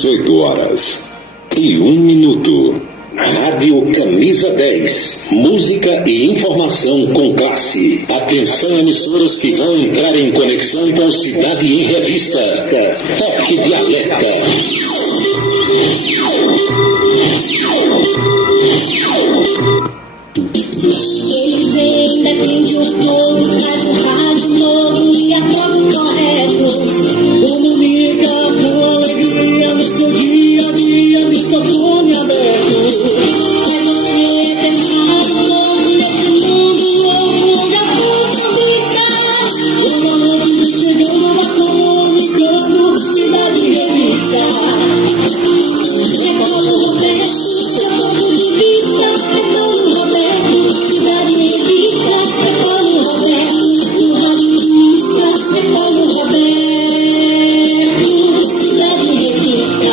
18h01. Rádio Camisa 10. Música e informação com classe. Atenção, emissoras que vão entrar em conexão com Cidade em Revista. Toque de alerta. Eles ainda atendem o povo, traz um rádio novo e a troca correto. Comunica com alegria no seu dia a dia, microfone aberto. É você pensar um pouco nesse mundo louco onde a força está. Uma noite chegando, vai comunicando, Cidade em Revista. É Paulo Roberto, seu ponto de vista. É Paulo Roberto, Cidade em Revista. É Paulo Roberto, o radialista. É Paulo Roberto, Cidade em Revista.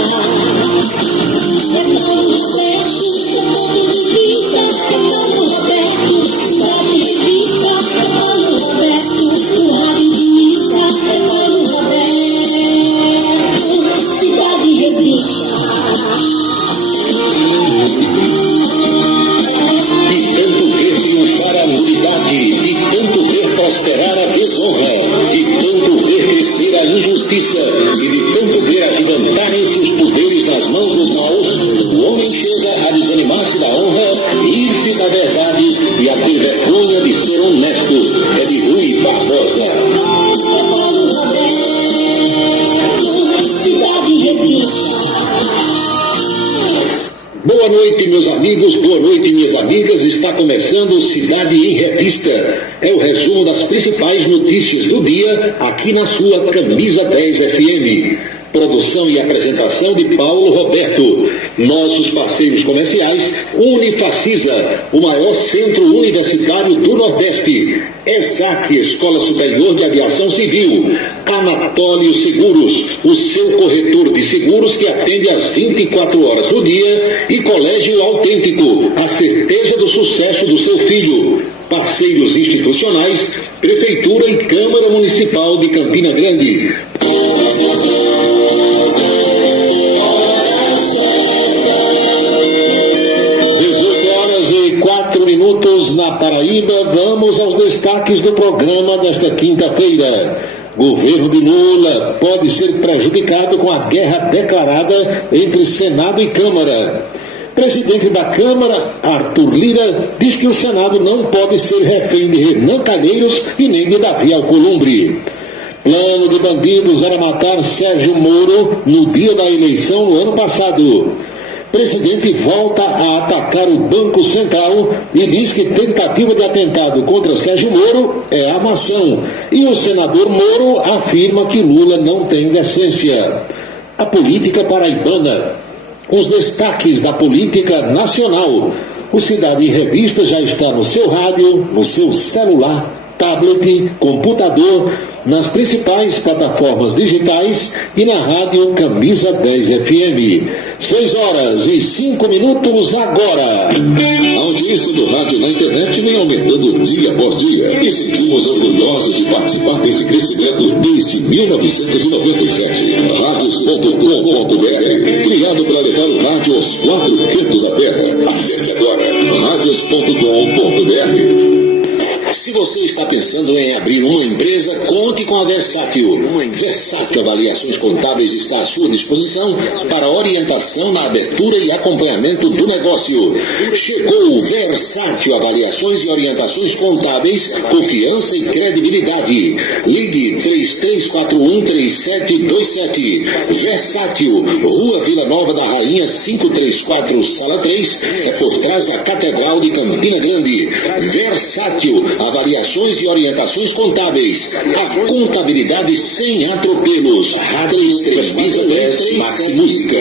É Paulo Roberto, seu ponto de vista. É Paulo Roberto, Cidade em Revista. É Paulo Roberto, o radialista. É Paulo Roberto, Cidade em Revista. De tanto ver triunfar a nulidade, de tanto ver prosperar a desonra, de tanto ver crescer a injustiça e de tanto ver agigantarem-se os poderes nas mãos dos maus, o homem chega a desanimar-se da honra, ir-se da verdade e a ter vergonha de ser honesto. É de Rui Barbosa. É Paulo Roberto, Cidade em Revista. Boa noite, meus amigos, boa noite, minhas amigas. Está começando Cidade em Revista. É o resumo das principais notícias do dia aqui na sua Camisa 10 FM. Produção e apresentação de Paulo Roberto. Nossos parceiros comerciais: Unifacisa, o maior centro universitário do Nordeste. ESAC, Escola Superior de Aviação Civil. Anatólio Seguros, o seu corretor de seguros que atende às 24 horas do dia. E Colégio Autêntico, a certeza do sucesso do seu filho. Parceiros institucionais: Prefeitura e Câmara Municipal de Campina Grande. 18h04 na Paraíba. Vamos aos destaques do programa desta quinta-feira. Governo de Lula pode ser prejudicado com a guerra declarada entre Senado e Câmara. Presidente da Câmara, Arthur Lira, diz que o Senado não pode ser refém de Renan Calheiros e nem de Davi Alcolumbre. Plano de bandidos era matar Sérgio Moro no dia da eleição no ano passado. Presidente volta a atacar o Banco Central e diz que tentativa de atentado contra Sérgio Moro é armação. E o senador Moro afirma que Lula não tem decência. A política paraibana. Os destaques da política nacional. O Cidade em Revista já está no seu rádio, no seu celular, tablet, computador, nas principais plataformas digitais e na rádio Camisa 10 FM. 6h05 agora. A audiência do rádio na internet vem aumentando dia após dia e sentimos orgulhosos de participar desse crescimento desde 1997. Radios.com.br, criado para levar o rádio aos 4 cantos da terra. Acesse agora radios.com.br. Se você está pensando em abrir uma empresa, conte com a Versátil. Versátil Avaliações Contábeis está à sua disposição para orientação na abertura e acompanhamento do negócio. Chegou o Versátil Avaliações e Orientações Contábeis, confiança e credibilidade. Ligue 3341-3727. Versátil, Rua Vila Nova da Rainha 534, Sala 3, é por trás da Catedral de Campina Grande. Versátil, avaliações e orientações contábeis. A contabilidade sem atropelos. Rádio Camisa 10, Maxi Música.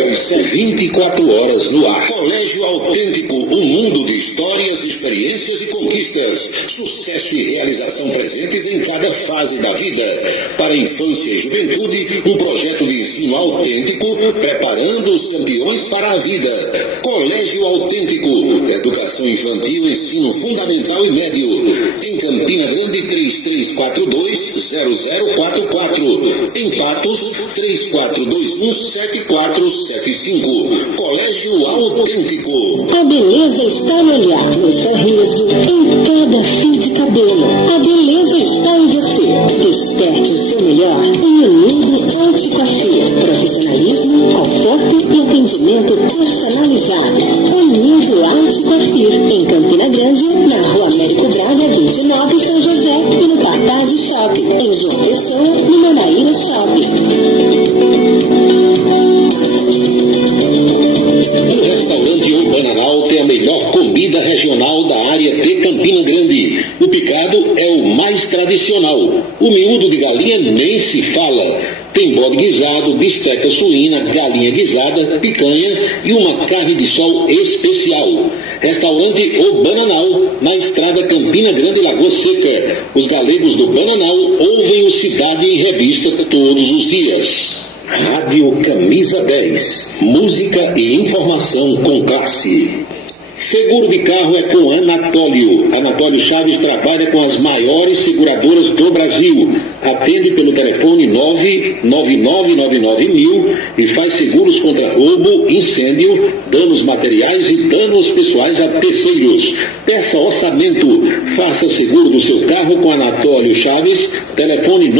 24 horas no ar. Colégio Autêntico, um mundo de histórias, experiências e conquistas. Sucesso e realização presentes em cada fase da vida. Para Infância e Juventude, um projeto de ensino autêntico, preparando os campeões para a vida. Colégio Autêntico, educação infantil, ensino fundamental e médio. Em Campina Grande, 3342-0044. Em Patos, 3421-7475. Colégio Autêntico. A beleza está no olhar, no sorriso, em cada fio de cabelo. A beleza está em você. Desperte o seu melhor em Unido Ótica Fir. Profissionalismo, conforto e atendimento personalizado. Unido Ótica Fir, em Campina Grande, na Rua Américo Braga, 29, São José, e no Partage Shopping, em João Pessoa, no Manaíra Shopping. O restaurante O Bananal tem a melhor comida regional da área de Campina Grande. O picado é o mais tradicional. O miúdo de galinha nem se fala. Tem bode guisado, bisteca suína, galinha guisada, picanha e uma carne de sol especial. Restaurante O Bananal, na estrada Campina Grande, Lagoa Seca. Os galegos do Bananal ouvem o Cidade em Revista todos os dias. Rádio Camisa 10. Música e informação com classe. Seguro de carro é com Anatólio. Anatólio Chaves trabalha com as maiores seguradoras do Brasil. Atende pelo telefone 99999.000 e faz seguros contra roubo, incêndio, danos materiais e danos pessoais a terceiros. Peça orçamento. Faça seguro do seu carro com Anatólio Chaves. Telefone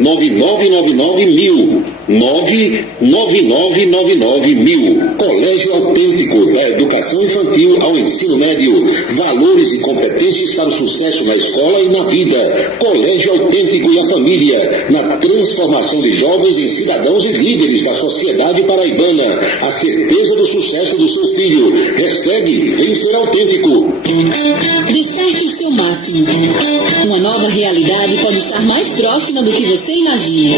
99999.000. 99999.000. Colégio Autêntico, da educação infantil ao ensino médio. Valores e competências para o sucesso na escola e na vida. Colégio Autêntico e a família, na transformação de jovens em cidadãos e líderes da sociedade paraibana. A certeza do sucesso do seu filho. Hashtag Vencer Autêntico. Desperte o seu máximo. Uma nova realidade pode estar mais próxima do que você imagina.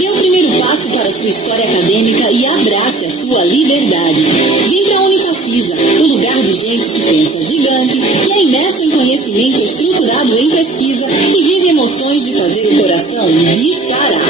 Dê o primeiro passo para a sua história acadêmica e abrace a sua liberdade. Vem para a Unifacisa, um lugar de gente que pensa gigante, que é imerso em conhecimento estruturado em pesquisa e vive emoções de fazer o coração disparar.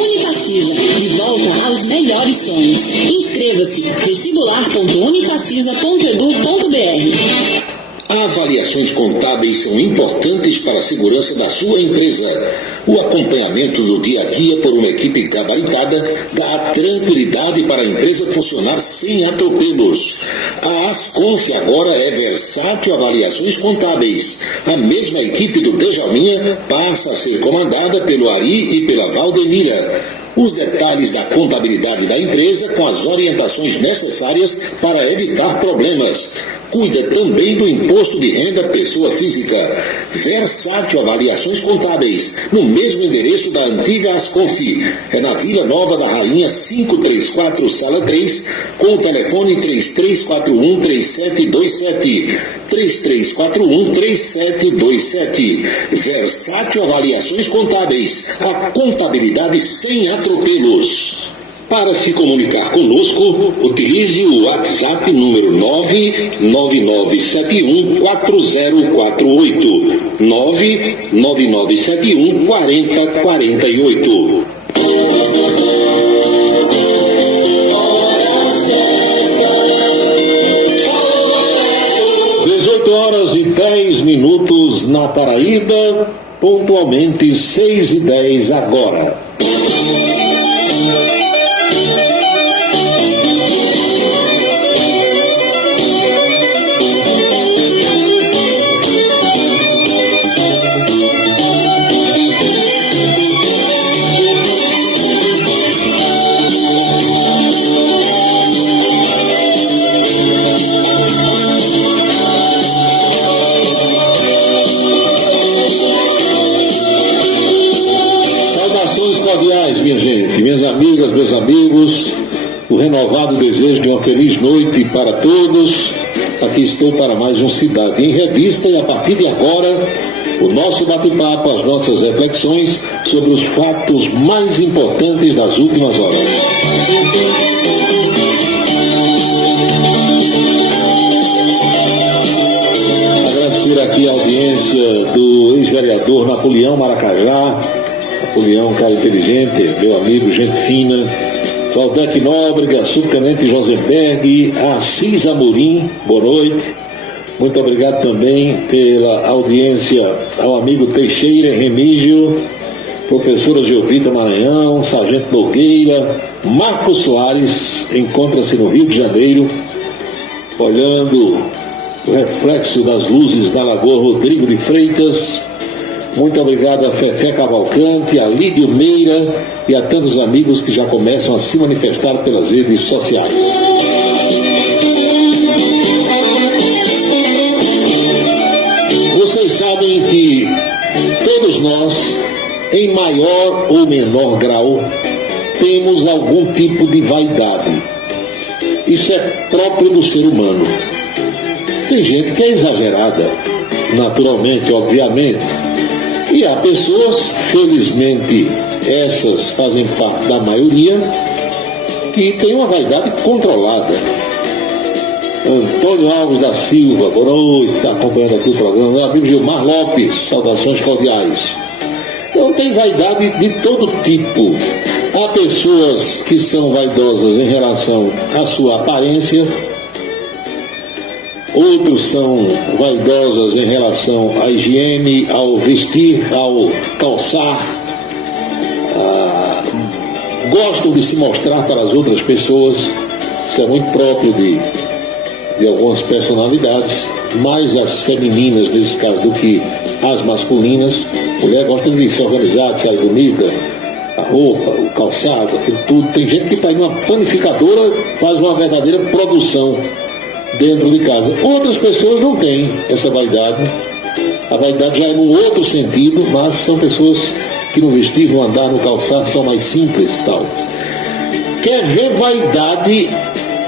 Unifacisa, de volta aos melhores sonhos. Inscreva-se, vestibular.unifacisa.edu.br. Avaliações contábeis são importantes para a segurança da sua empresa. O acompanhamento do dia a dia por uma equipe gabaritada dá tranquilidade para a empresa funcionar sem atropelos. A Asconf agora é Versátil Avaliações Contábeis. A mesma equipe do Djalminha passa a ser comandada pelo Ari e pela Valdemira. Os detalhes da contabilidade da empresa com as orientações necessárias para evitar problemas. Cuida também do imposto de renda pessoa física. Versátil Avaliações Contábeis, no mesmo endereço da antiga Asconf. É na Vila Nova da Rainha 534, Sala 3, com o telefone 3341-3727. 3341-3727. Versátil Avaliações Contábeis. A contabilidade sem atropelos. Para se comunicar conosco, utilize o WhatsApp número 999714048. 999714048. 18h10 na Paraíba, pontualmente 6h10 agora. Minha gente, minhas amigas, meus amigos, o renovado desejo de uma feliz noite para todos. Aqui estou para mais um Cidade em Revista e a partir de agora o nosso bate-papo, as nossas reflexões sobre os fatos mais importantes das últimas horas. Agradecer aqui a audiência do ex-vereador Napoleão Maracajá, União, um cara inteligente, meu amigo, gente fina, Valdec Nóbrega, Subtenente Josenberg, Assis Amorim, boa noite. Muito obrigado também pela audiência ao amigo Teixeira Remígio, professora Geovita Maranhão, Sargento Nogueira, Marcos Soares, encontra-se no Rio de Janeiro, olhando o reflexo das luzes da Lagoa Rodrigo de Freitas. Muito obrigado a Fefé Cavalcante, a Lídio Meira e a tantos amigos que já começam a se manifestar pelas redes sociais. Vocês sabem que todos nós, em maior ou menor grau, temos algum tipo de vaidade. Isso é próprio do ser humano. Tem gente que é exagerada, naturalmente, obviamente. E há pessoas, felizmente, essas fazem parte da maioria, que tem uma vaidade controlada. Antônio Alves da Silva, boa noite, está acompanhando aqui o programa. Meu amigo Gilmar Lopes, saudações cordiais. Então tem vaidade de todo tipo. Há pessoas que são vaidosas em relação à sua aparência, outros são vaidosas em relação à higiene, ao vestir, ao calçar, gostam de se mostrar para as outras pessoas. Isso é muito próprio de algumas personalidades, mais as femininas nesse caso do que as masculinas. Mulher gosta de se organizar, de ser bonita, a roupa, o calçado, aquilo tudo. Tem gente que para ir numa panificadora faz uma verdadeira produção dentro de casa. Outras pessoas não têm essa vaidade. A vaidade já é num outro sentido, mas são pessoas que no vestir, no andar, no calçar são mais simples, tal. Quer ver vaidade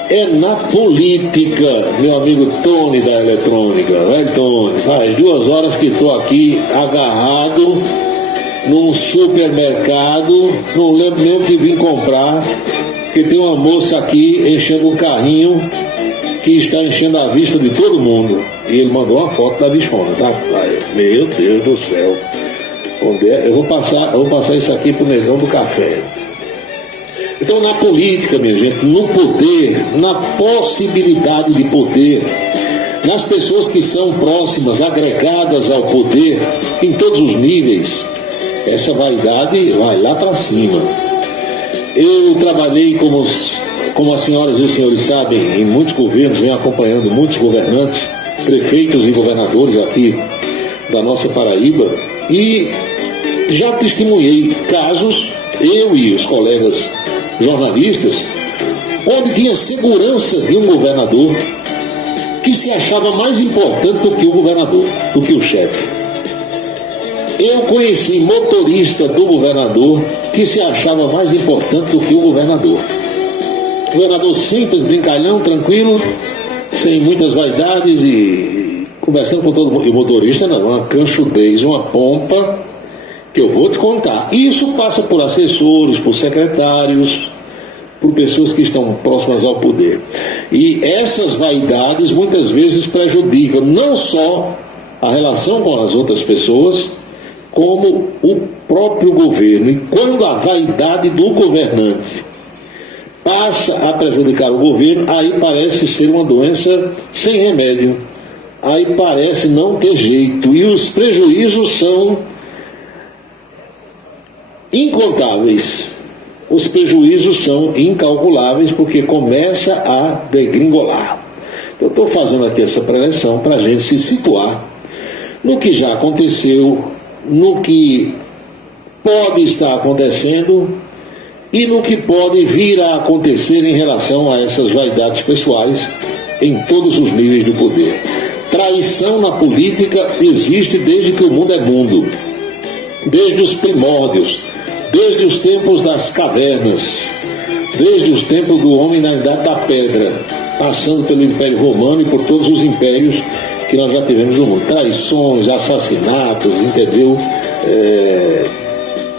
é na política, meu amigo Tony da Eletrônica. Velho Tony, faz 2 horas que estou aqui agarrado num supermercado, não lembro nem o que vim comprar, porque tem uma moça aqui enchendo um carrinho que está enchendo a vista de todo mundo. E ele mandou uma foto da bichona, tá? Meu Deus do céu. Onde é? Eu vou passar isso aqui pro negão do café. Então, na política, minha gente, no poder, na possibilidade de poder, nas pessoas que são próximas, agregadas ao poder, em todos os níveis, essa vaidade vai lá para cima. Eu trabalhei, como as senhoras e os senhores sabem, em muitos governos, venho acompanhando muitos governantes, prefeitos e governadores aqui da nossa Paraíba, e já testemunhei casos, eu e os colegas jornalistas, onde tinha segurança de um governador que se achava mais importante do que o governador, do que o chefe. Eu conheci motorista do governador que se achava mais importante do que o governador. Governador simples, brincalhão, tranquilo, sem muitas vaidades e conversando com todo mundo. E o motorista não, uma canchudez, uma pompa, que eu vou te contar. Isso passa por assessores, por secretários, por pessoas que estão próximas ao poder. E essas vaidades muitas vezes prejudicam não só a relação com as outras pessoas, como o próprio governo. E quando a vaidade do governante passa a prejudicar o governo, aí parece ser uma doença sem remédio. Aí parece não ter jeito. E os prejuízos são incontáveis. Os prejuízos são incalculáveis, porque começa a degringolar. Então, estou fazendo aqui essa preleção para a gente se situar no que já aconteceu, no que pode estar acontecendo e no que pode vir a acontecer em relação a essas vaidades pessoais em todos os níveis do poder. Traição na política existe desde que o mundo é mundo, desde os primórdios, desde os tempos das cavernas, desde os tempos do homem na Idade da Pedra, passando pelo Império Romano e por todos os impérios que nós já tivemos no mundo. Traições, assassinatos, entendeu?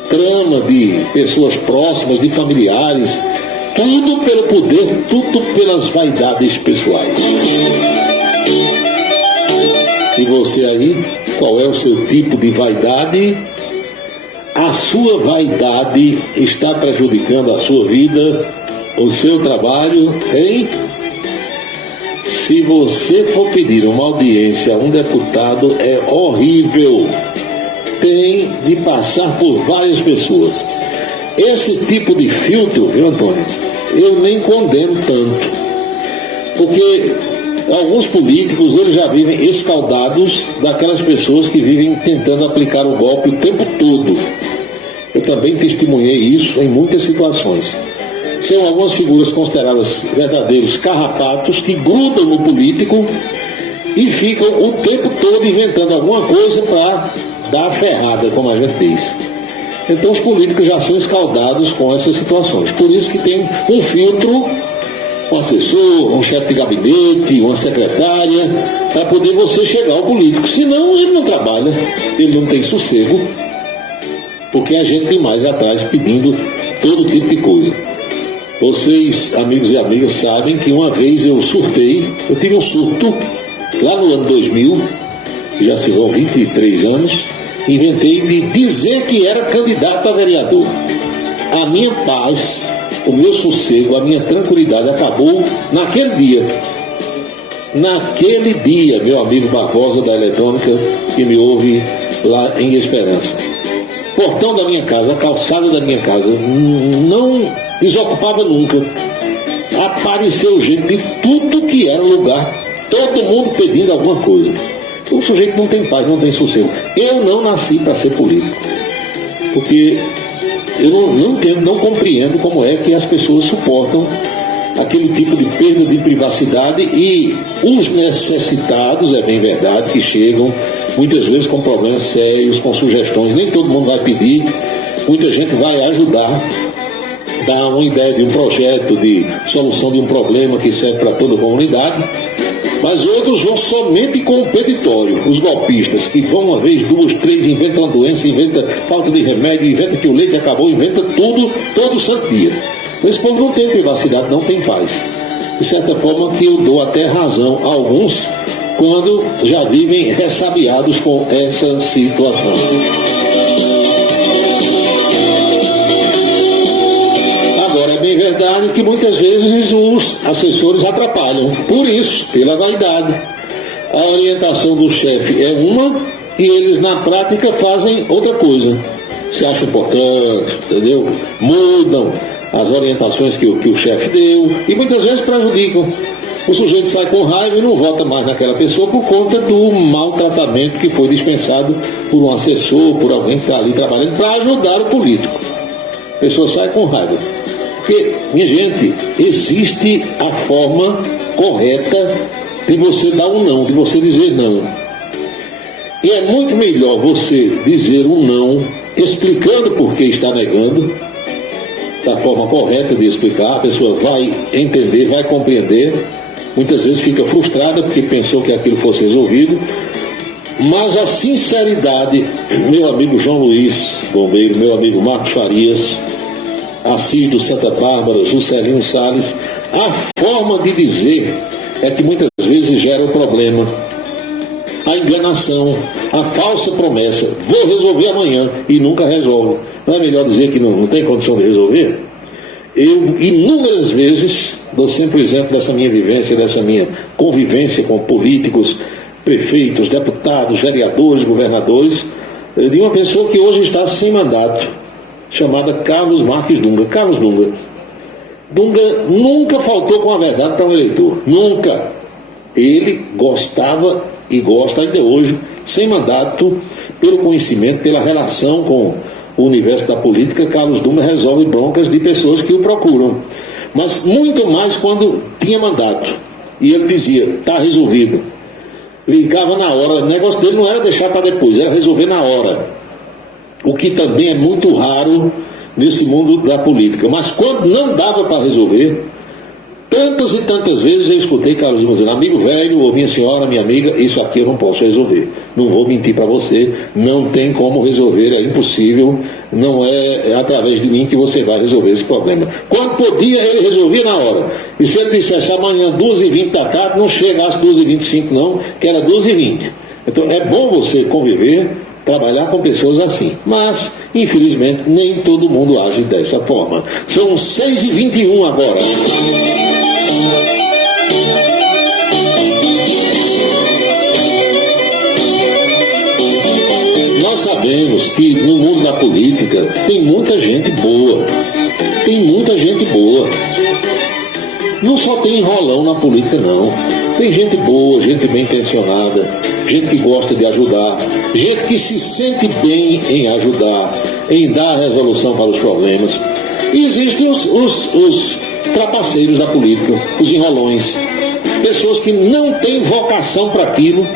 Trama de pessoas próximas, de familiares, tudo pelo poder, tudo pelas vaidades pessoais. E você aí, qual é o seu tipo de vaidade? A sua vaidade está prejudicando a sua vida, o seu trabalho, hein? Se você for pedir uma audiência a um deputado, é horrível. Tem de passar por várias pessoas. Esse tipo de filtro, viu, Antônio, eu nem condeno tanto. Porque alguns políticos, eles já vivem escaldados daquelas pessoas que vivem tentando aplicar o golpe o tempo todo. Eu também testemunhei isso em muitas situações. São algumas figuras consideradas verdadeiros carrapatos que grudam no político e ficam o tempo todo inventando alguma coisa para dar ferrada, como a gente diz. Então os políticos já são escaldados com essas situações. Por isso que tem um filtro, um assessor, um chefe de gabinete, uma secretária, para poder você chegar ao político. Senão ele não trabalha, ele não tem sossego, porque a gente tem mais atrás pedindo todo tipo de coisa. Vocês, amigos e amigas, sabem que uma vez eu tive um surto, lá no ano 2000, já se vão 23 anos, inventei de dizer que era candidato a vereador. A minha paz, o meu sossego, a minha tranquilidade acabou naquele dia. Naquele dia, meu amigo Barbosa da Eletrônica, que me ouve lá em Esperança. Portão da minha casa, a calçada da minha casa, não desocupava nunca. Apareceu gente de tudo que era lugar, todo mundo pedindo alguma coisa. O sujeito não tem paz, não tem sossego. Eu não nasci para ser político, porque eu não compreendo como é que as pessoas suportam aquele tipo de perda de privacidade, e os necessitados, é bem verdade, que chegam muitas vezes com problemas sérios, com sugestões, nem todo mundo vai pedir, muita gente vai ajudar, dar uma ideia de um projeto de solução de um problema que serve para toda a comunidade, mas outros vão somente com o peditório. Os golpistas que vão uma vez, duas, três, inventam uma doença, inventam falta de remédio, inventam que o leite acabou, inventa tudo, todo santo dia. Então esse povo não tem privacidade, não tem paz. De certa forma que eu dou até razão a alguns quando já vivem ressabiados com essa situação. Agora, é bem verdade que muitas vezes os assessores atrapalham. Por isso, pela vaidade. A orientação do chefe é uma e eles na prática fazem outra coisa. Se acham importante, entendeu? Mudam as orientações que o chefe deu e muitas vezes prejudicam. O sujeito sai com raiva e não vota mais naquela pessoa por conta do maltratamento que foi dispensado por um assessor, por alguém que está ali trabalhando para ajudar o político. A pessoa sai com raiva. Porque, minha gente, existe a forma correta de você dar um não, de você dizer não. E é muito melhor você dizer um não, explicando por que está negando, da forma correta de explicar, a pessoa vai entender, vai compreender. Muitas vezes fica frustrada porque pensou que aquilo fosse resolvido, mas a sinceridade, meu amigo João Luiz Bombeiro, meu amigo Marcos Farias, Assis do Santa Bárbara, Juscelino Salles, a forma de dizer é que muitas vezes gera o problema. A enganação, a falsa promessa, vou resolver amanhã, e nunca resolve. Não é melhor dizer que não tem condição de resolver? Eu, inúmeras vezes, dou sempre o exemplo dessa minha vivência, dessa minha convivência com políticos, prefeitos, deputados, vereadores, governadores, de uma pessoa que hoje está sem mandato, chamada Carlos Marques Dunga. Carlos Dunga. Dunga nunca faltou com a verdade para um eleitor. Nunca. Ele gostava e gosta ainda hoje, sem mandato, pelo conhecimento, pela relação com o universo da política. Carlos Dunga resolve broncas de pessoas que o procuram. Mas muito mais quando tinha mandato. E ele dizia, está resolvido. Ligava na hora. O negócio dele não era deixar para depois, era resolver na hora. O que também é muito raro nesse mundo da política. Mas quando não dava para resolver, tantas e tantas vezes eu escutei Carlos Dunga dizendo, amigo velho, ou minha senhora, minha amiga, isso aqui eu não posso resolver. Não vou mentir para você, não tem como resolver, é impossível, não é através de mim que você vai resolver esse problema. Quando podia, ele resolvia na hora. E se ele dissesse amanhã 12h20 para cá, não chegasse 12h25 não, que era 12h20. Então é bom você conviver trabalhar com pessoas assim. Mas, infelizmente, nem todo mundo age dessa forma. São 6h21 agora. Nós sabemos que no mundo da política tem muita gente boa. Tem muita gente boa. Não só tem enrolão na política, não. Tem gente boa, gente bem intencionada, gente que gosta de ajudar, gente que se sente bem em ajudar, em dar a resolução para os problemas. E existem os trapaceiros da política, os enrolões. Pessoas que não têm vocação para aquilo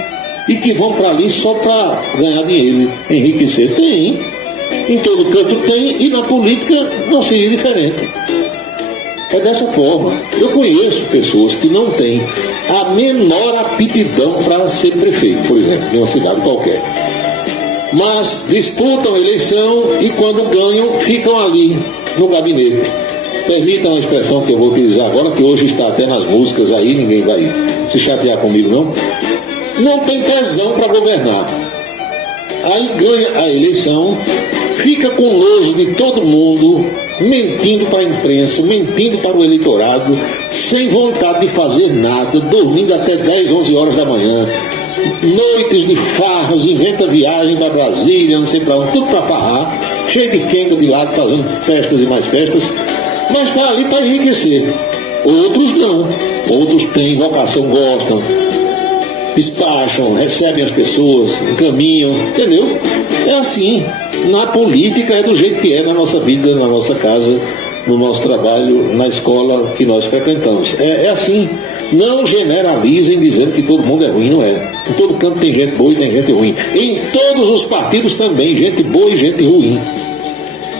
e que vão para ali só para ganhar dinheiro, enriquecer. Tem, em todo canto tem, e na política não seria diferente. É dessa forma. Eu conheço pessoas que não têm a menor aptidão para ser prefeito, por exemplo, de uma cidade qualquer. Mas disputam a eleição e quando ganham, ficam ali no gabinete. Permitam a expressão que eu vou utilizar agora, que hoje está até nas músicas aí, ninguém vai se chatear comigo não. Não tem tesão para governar. Aí ganha a eleição, fica com nojo de todo mundo, mentindo para a imprensa, mentindo para o eleitorado, sem vontade de fazer nada, dormindo até 10, 11 horas da manhã, noites de farras, inventa viagem para Brasília, não sei para onde, tudo para farrar, cheio de quenga de lado, fazendo festas e mais festas, mas está ali para enriquecer. Outros não, outros têm vocação, gostam, despacham, recebem as pessoas, encaminham, entendeu? É assim. Na política é do jeito que é na nossa vida, na nossa casa, no nosso trabalho, na escola que nós frequentamos. É assim. Não generalizem dizendo que todo mundo é ruim, não é. Em todo canto tem gente boa e tem gente ruim. Em todos os partidos também, gente boa e gente ruim.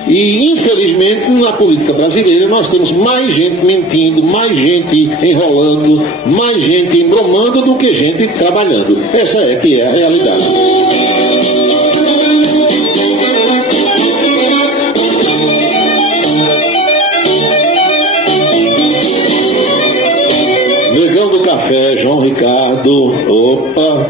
E, infelizmente, na política brasileira, nós temos mais gente mentindo, mais gente enrolando, mais gente embromando do que gente trabalhando. Essa é que é a realidade. Negão do Café, João Ricardo, opa...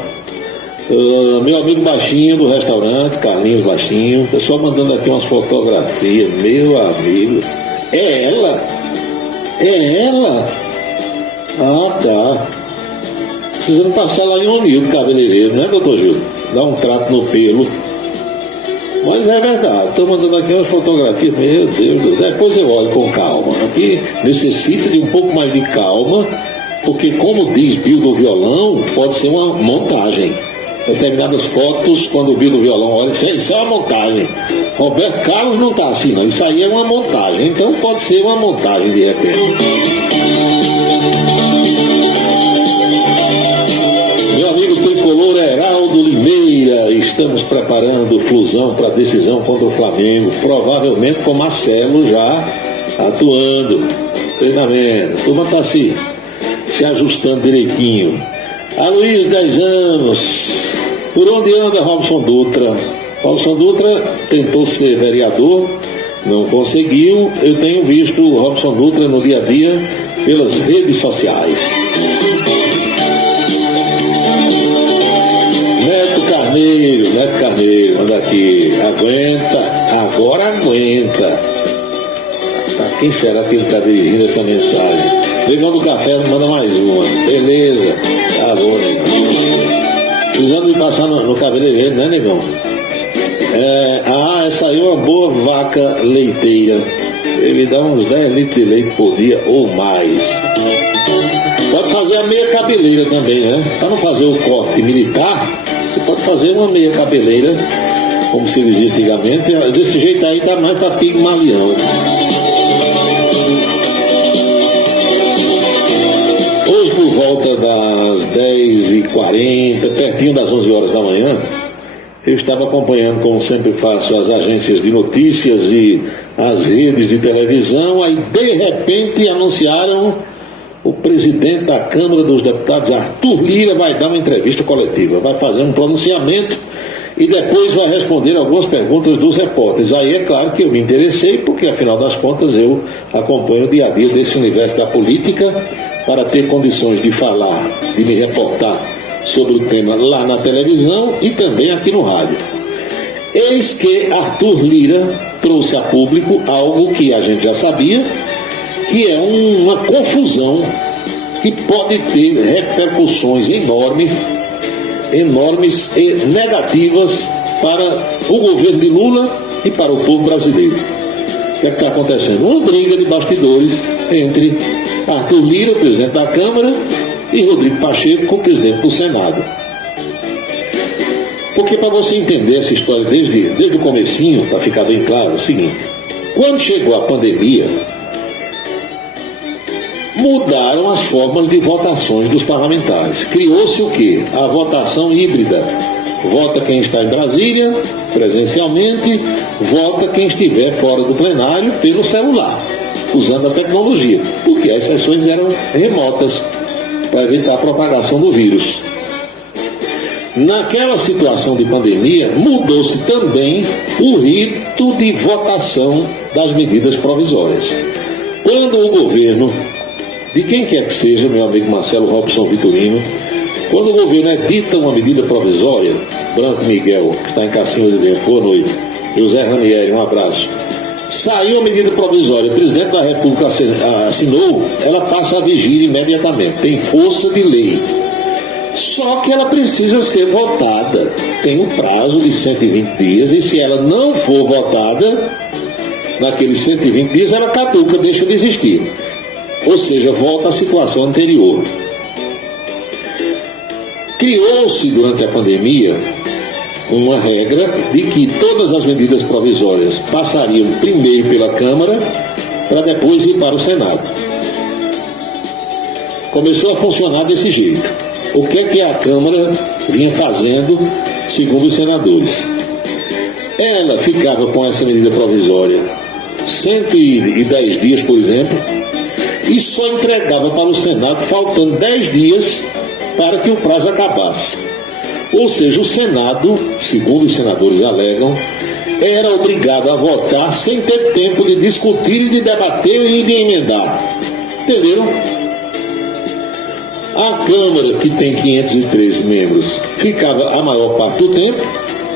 meu amigo Baixinho do restaurante, Carlinhos Baixinho, o pessoal mandando aqui umas fotografias, meu amigo. É ela? É ela? Ah, tá. Precisando passar lá em um amigo cabeleireiro, né, doutor Júlio? Dar um trato no pelo. Mas é verdade, estou mandando aqui umas fotografias, meu Deus, depois eu olho com calma. Aqui necessita de um pouco mais de calma, porque como diz Bill do Violão, pode ser uma montagem. Determinadas fotos, quando o Bill do Violão olha, isso é uma montagem. Roberto Carlos não está assim, não. Isso aí é uma montagem. Então pode ser uma montagem de repente. Meu amigo tricolor Heraldo Limeira, estamos preparando o Flusão para a decisão contra o Flamengo, provavelmente com Marcelo já atuando. Treinamento. A turma está se ajustando direitinho. A Luiz, 10 anos. Por onde anda Robson Dutra? Robson Dutra tentou ser vereador, não conseguiu. Eu tenho visto o Robson Dutra no dia a dia pelas redes sociais. Neto Carneiro, manda aqui. Aguenta, agora aguenta. Pra quem será que ele está dirigindo essa mensagem? Negão do Café, manda mais uma. Beleza. Tá bom, Negão. Precisando de passar no cabeleireiro, né, Negão? Essa aí é uma boa vaca leiteira. Ele dá uns 10 litros de leite por dia ou mais. Pode fazer a meia cabeleira também, né? Para não fazer o corte militar, você pode fazer uma meia cabeleira, como se dizia antigamente. Desse jeito aí tá mais para pigmalião. Hoje, por volta das 10h40, pertinho das 11 horas da manhã, eu estava acompanhando, como sempre faço, as agências de notícias e as redes de televisão. Aí, de repente, anunciaram o presidente da Câmara dos Deputados, Arthur Lira, vai dar uma entrevista coletiva, vai fazer um pronunciamento e depois vai responder algumas perguntas dos repórteres. Aí é claro que eu me interessei, porque afinal das contas eu acompanho o dia a dia desse universo da política, para ter condições de falar, de me reportar sobre o tema lá na televisão e também aqui no rádio. Eis que Arthur Lira trouxe a público algo que a gente já sabia, que é uma confusão que pode ter repercussões enormes e negativas para o governo de Lula e para o povo brasileiro. O que é que está acontecendo? Uma briga de bastidores entre Arthur Lira, presidente da Câmara, e Rodrigo Pacheco, presidente do Senado. Porque para você entender essa história desde o comecinho, para ficar bem claro, é o seguinte: quando chegou a pandemia, mudaram as formas de votações dos parlamentares. Criou-se o quê? A votação híbrida. Vota quem está em Brasília, presencialmente, vota quem estiver fora do plenário pelo celular, usando a tecnologia, porque as sessões eram remotas para evitar a propagação do vírus. Naquela situação de pandemia, mudou-se também o rito de votação das medidas provisórias. Quando o governo, de quem quer que seja, meu amigo Marcelo Robson Vitorino, quando o governo edita uma medida provisória, Branco Miguel, que está em Cassino de Dentro, boa noite, José Ranieri, um abraço, saiu a medida provisória, o presidente da República assinou, ela passa a vigir imediatamente, tem força de lei. Só que ela precisa ser votada, tem um prazo de 120 dias, e se ela não for votada, naqueles 120 dias ela caduca, deixa de existir. Ou seja, volta à situação anterior. Criou-se durante a pandemia uma regra de que todas as medidas provisórias passariam primeiro pela Câmara para depois ir para o Senado. Começou a funcionar desse jeito. O que é que a Câmara vinha fazendo, segundo os senadores? Ela ficava com essa medida provisória 110 dias, por exemplo, e só entregava para o Senado faltando 10 dias para que o prazo acabasse. Ou seja, o Senado, segundo os senadores alegam, era obrigado a votar sem ter tempo de discutir, de debater e de emendar. Entenderam? A Câmara, que tem 513 membros, ficava a maior parte do tempo,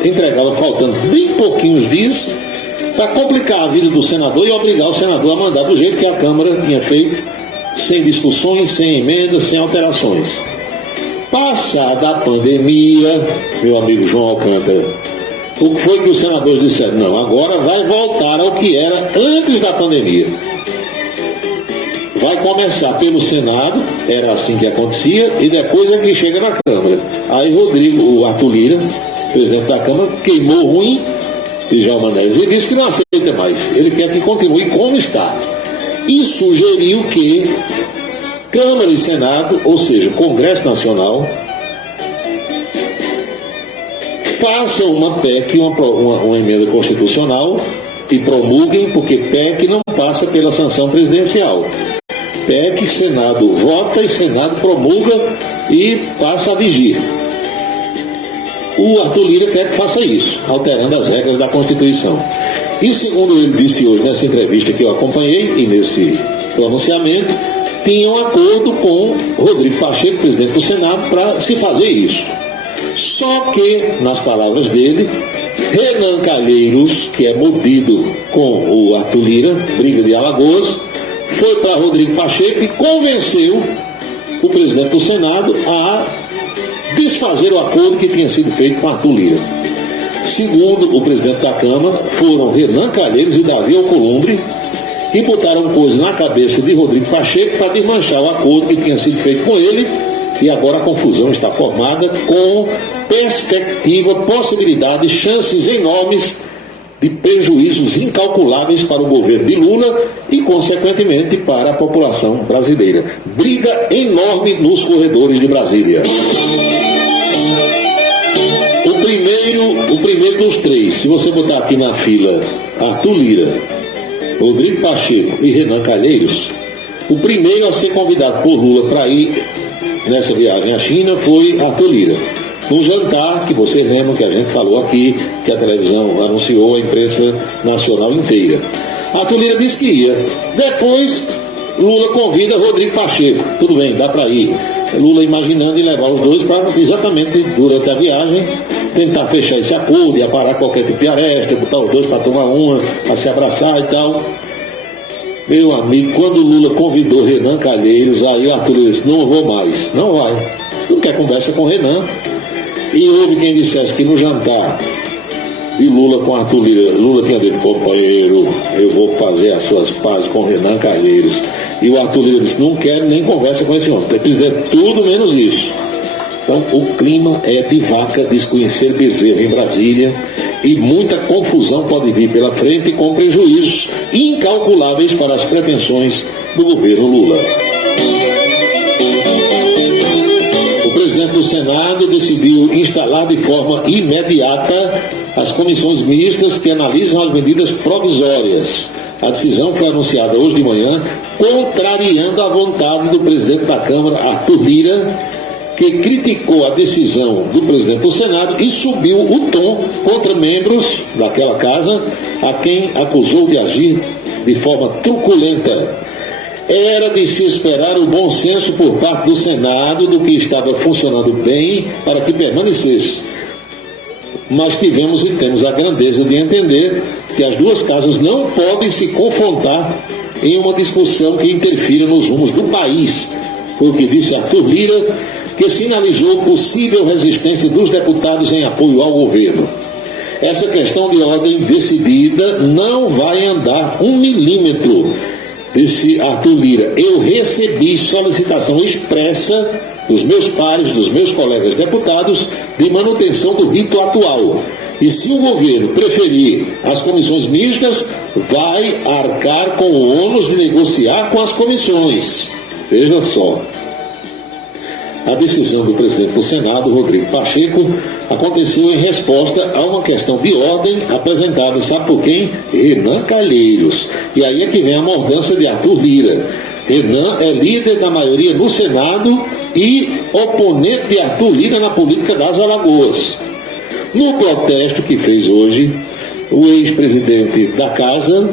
entregava faltando bem pouquinhos dias, para complicar a vida do senador e obrigar o senador a mandar do jeito que a Câmara tinha feito, sem discussões, sem emendas, sem alterações. Passada a pandemia, meu amigo João Alcântara, o que foi que os senadores disseram? Não, agora vai voltar ao que era antes da pandemia. Vai começar pelo Senado, era assim que acontecia, e depois é que chega na Câmara. Aí o Arthur Lira, presidente da Câmara, queimou ruim e Djalma Neves, e disse que não aceita mais. Ele quer que continue como está. E sugeriu que Câmara e Senado, ou seja, Congresso Nacional, façam uma PEC, uma emenda constitucional, e promulguem, porque PEC não passa pela sanção presidencial. PEC, Senado vota e Senado promulga e passa a vigir. O Arthur Lira quer que faça isso, alterando as regras da Constituição. E segundo ele disse hoje nessa entrevista que eu acompanhei e nesse pronunciamento, tinha um acordo com Rodrigo Pacheco, presidente do Senado, para se fazer isso. Só que, nas palavras dele, Renan Calheiros, que é mordido com o Arthur Lira, briga de Alagoas, foi para Rodrigo Pacheco e convenceu o presidente do Senado a desfazer o acordo que tinha sido feito com Arthur Lira. Segundo o presidente da Câmara, foram Renan Calheiros e Davi Alcolumbre e botaram coisas na cabeça de Rodrigo Pacheco para desmanchar o acordo que tinha sido feito com ele, e agora a confusão está formada com perspectiva, possibilidades, chances enormes de prejuízos incalculáveis para o governo de Lula e, consequentemente, para a população brasileira. Briga enorme nos corredores de Brasília. O primeiro dos três, se você botar aqui na fila Arthur Lira, Rodrigo Pacheco e Renan Calheiros, o primeiro a ser convidado por Lula para ir nessa viagem à China foi Arthur Lira. No jantar, que vocês lembram que a gente falou aqui, que a televisão anunciou, a imprensa nacional inteira. Arthur Lira disse que ia. Depois, Lula convida Rodrigo Pacheco. Tudo bem, dá para ir. Lula imaginando em levar os dois para exatamente durante a viagem tentar fechar esse acordo e aparar qualquer tipo de aresta, botar os dois para tomar uma, para se abraçar e tal. Meu amigo, quando o Lula convidou Renan Calheiros, aí o Arthur disse, não vou mais. Não vai. Não quer conversa com o Renan. E houve quem dissesse que no jantar de Lula com Arthur Lira, Lula tinha dito, companheiro, eu vou fazer as suas pazes com Renan Calheiros. E o Arthur Lira disse, não quero nem conversa com esse homem. Tem que dizer tudo menos isso. Então, o clima é de vaca desconhecer bezerro em Brasília e muita confusão pode vir pela frente com prejuízos incalculáveis para as pretensões do governo Lula. O presidente do Senado decidiu instalar de forma imediata as comissões mistas que analisam as medidas provisórias. A decisão foi anunciada hoje de manhã, contrariando a vontade do presidente da Câmara, Arthur Lira, que criticou a decisão do presidente do Senado e subiu o tom contra membros daquela casa, a quem acusou de agir de forma truculenta. Era de se esperar o bom senso por parte do Senado do que estava funcionando bem para que permanecesse. Mas tivemos e temos a grandeza de entender que as duas casas não podem se confrontar em uma discussão que interfira nos rumos do país. Foi o que disse Arthur Lira, que sinalizou possível resistência dos deputados em apoio ao governo. Essa questão de ordem decidida não vai andar 1 milímetro, disse Arthur Lira. Eu recebi solicitação expressa dos meus pares, dos meus colegas deputados, de manutenção do rito atual. E se o governo preferir as comissões mistas, vai arcar com o ônus de negociar com as comissões. Veja só. A decisão do presidente do Senado, Rodrigo Pacheco, aconteceu em resposta a uma questão de ordem apresentada, sabe por quem? Renan Calheiros. E aí é que vem a mordança de Arthur Lira. Renan é líder da maioria no Senado e oponente de Arthur Lira na política das Alagoas. No protesto que fez hoje, o ex-presidente da Casa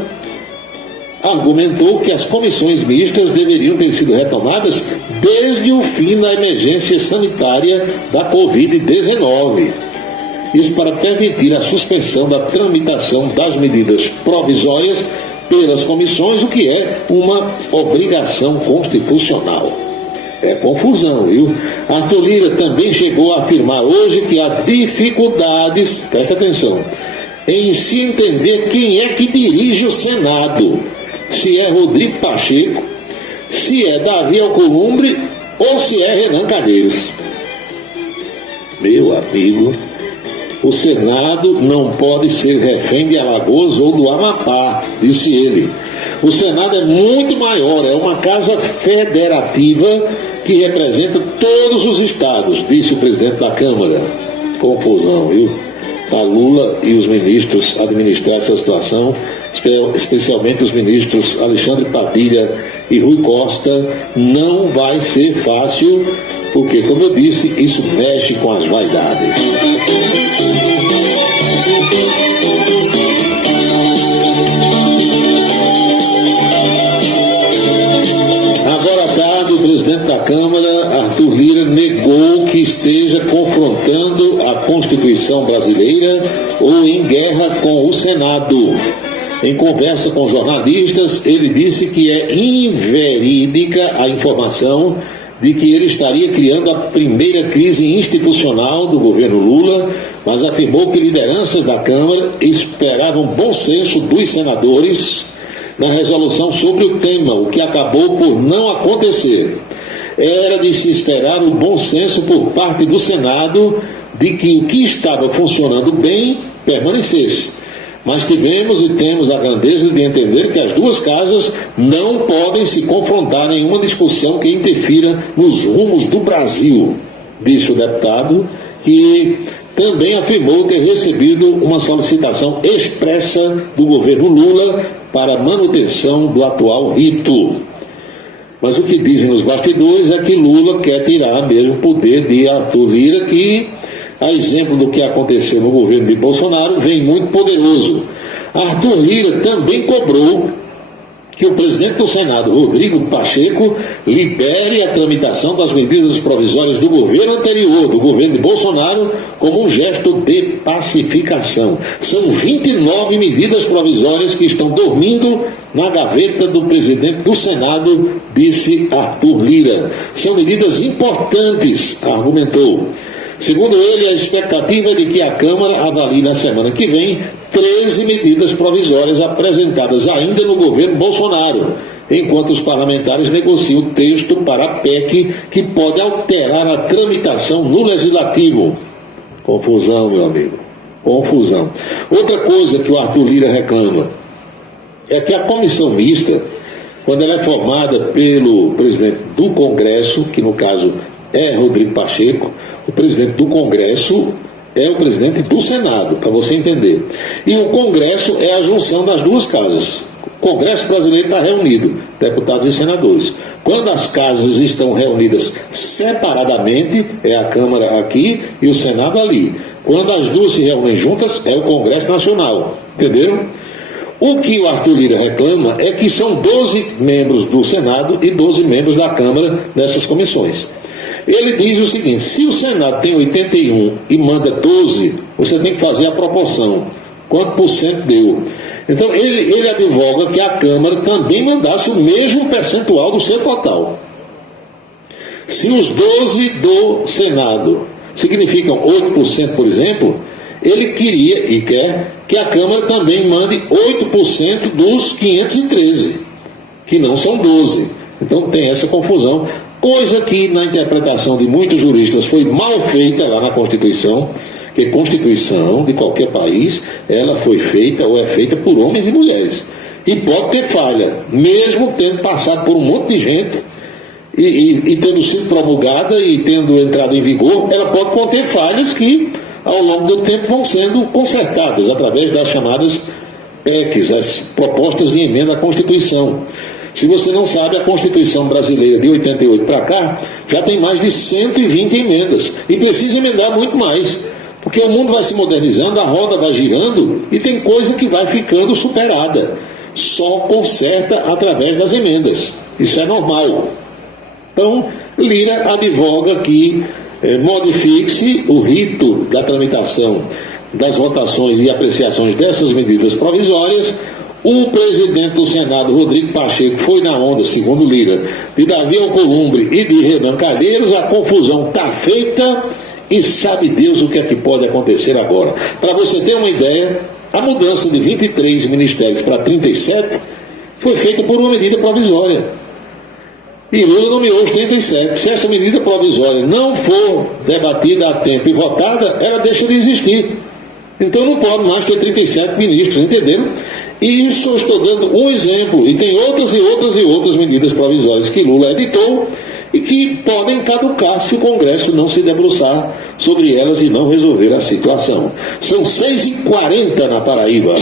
argumentou que as comissões mistas deveriam ter sido retomadas desde o fim da emergência sanitária da Covid-19. Isso para permitir a suspensão da tramitação das medidas provisórias pelas comissões, o que é uma obrigação constitucional. É confusão, viu? Arthur Lira também chegou a afirmar hoje que há dificuldades, presta atenção, em se entender quem é que dirige o Senado. Se é Rodrigo Pacheco, se é Davi Alcolumbre ou se é Renan Calheiros. Meu amigo, o Senado não pode ser refém de Alagoas ou do Amapá, disse ele. O Senado é muito maior, é uma casa federativa que representa todos os estados, disse o presidente da Câmara. Confusão, viu? Para Lula e os ministros administrar essa situação, especialmente os ministros Alexandre Padilha e Rui Costa, não vai ser fácil, porque, como eu disse, isso mexe com as vaidades. Agora à tarde, o presidente da Câmara, Arthur Lira, negou que esteja confrontando a Constituição brasileira ou em guerra com o Senado. Em conversa com jornalistas, ele disse que é inverídica a informação de que ele estaria criando a primeira crise institucional do governo Lula, mas afirmou que lideranças da Câmara esperavam bom senso dos senadores na resolução sobre o tema, o que acabou por não acontecer. Era de se esperar o bom senso por parte do Senado de que o que estava funcionando bem permanecesse. Mas tivemos e temos a grandeza de entender que as duas casas não podem se confrontar em uma discussão que interfira nos rumos do Brasil, disse o deputado, que também afirmou ter recebido uma solicitação expressa do governo Lula para a manutenção do atual rito. Mas o que dizem nos bastidores é que Lula quer tirar mesmo o poder de Arthur Lira, que, a exemplo do que aconteceu no governo de Bolsonaro, vem muito poderoso. Arthur Lira também cobrou que o presidente do Senado, Rodrigo Pacheco, libere a tramitação das medidas provisórias do governo anterior, do governo de Bolsonaro, como um gesto de pacificação. São 29 medidas provisórias que estão dormindo na gaveta do presidente do Senado, disse Arthur Lira. São medidas importantes, argumentou. Segundo ele, a expectativa é de que a Câmara avalie na semana que vem 13 medidas provisórias apresentadas ainda no governo Bolsonaro, enquanto os parlamentares negociam o texto para a PEC que pode alterar a tramitação no Legislativo. Confusão, meu amigo. Confusão. Outra coisa que o Arthur Lira reclama é que a comissão mista, quando ela é formada pelo presidente do Congresso, que no caso é Rodrigo Pacheco, o presidente do Congresso é o presidente do Senado, para você entender. E o Congresso é a junção das duas casas. O Congresso brasileiro está reunido, deputados e senadores. Quando as casas estão reunidas separadamente, é a Câmara aqui e o Senado ali. Quando as duas se reúnem juntas, é o Congresso Nacional. Entenderam? O que o Arthur Lira reclama é que são 12 membros do Senado e 12 membros da Câmara nessas comissões. Ele diz o seguinte: se o Senado tem 81 e manda 12, você tem que fazer a proporção. Quanto por cento deu? Então ele advoga que a Câmara também mandasse o mesmo percentual do seu total. Se os 12 do Senado significam 8%, por exemplo, ele queria e quer que a Câmara também mande 8% dos 513, que não são 12. Então tem essa confusão. Coisa que, na interpretação de muitos juristas, foi mal feita lá na Constituição, que Constituição de qualquer país, ela foi feita ou é feita por homens e mulheres. E pode ter falha, mesmo tendo passado por um monte de gente e tendo sido promulgada e tendo entrado em vigor, ela pode conter falhas que, ao longo do tempo, vão sendo consertadas através das chamadas PECs, as propostas de emenda à Constituição. Se você não sabe, a Constituição brasileira de 88 para cá já tem mais de 120 emendas e precisa emendar muito mais, porque o mundo vai se modernizando, a roda vai girando e tem coisa que vai ficando superada. Só conserta através das emendas. Isso é normal. Então, Lira advoga que modifique-se o rito da tramitação das votações e apreciações dessas medidas provisórias. O presidente do Senado, Rodrigo Pacheco, foi na onda, segundo Lira, de Davi Alcolumbre e de Renan Calheiros. A confusão está feita e sabe Deus o que é que pode acontecer agora. Para você ter uma ideia, a mudança de 23 ministérios para 37 foi feita por uma medida provisória. E Lula nomeou os 37. Se essa medida provisória não for debatida a tempo e votada, ela deixa de existir. Então não pode mais ter 37 ministros, entenderam? E isso eu estou dando um exemplo, e tem outras e outras e outras medidas provisórias que Lula editou e que podem caducar se o Congresso não se debruçar sobre elas e não resolver a situação. São 6h40 na Paraíba.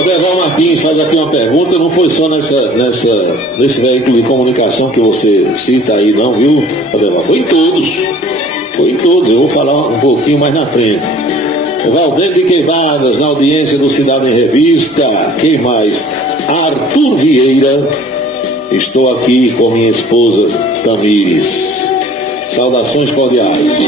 Odeval Martins faz aqui uma pergunta, não foi só nesse veículo de comunicação que você cita aí não, viu, Odeval? Foi em todos, eu vou falar um pouquinho mais na frente. Valdente Queimadas, na audiência do Cidade em Revista. Quem mais? Arthur Vieira. Estou aqui com minha esposa Tamires. Saudações cordiais.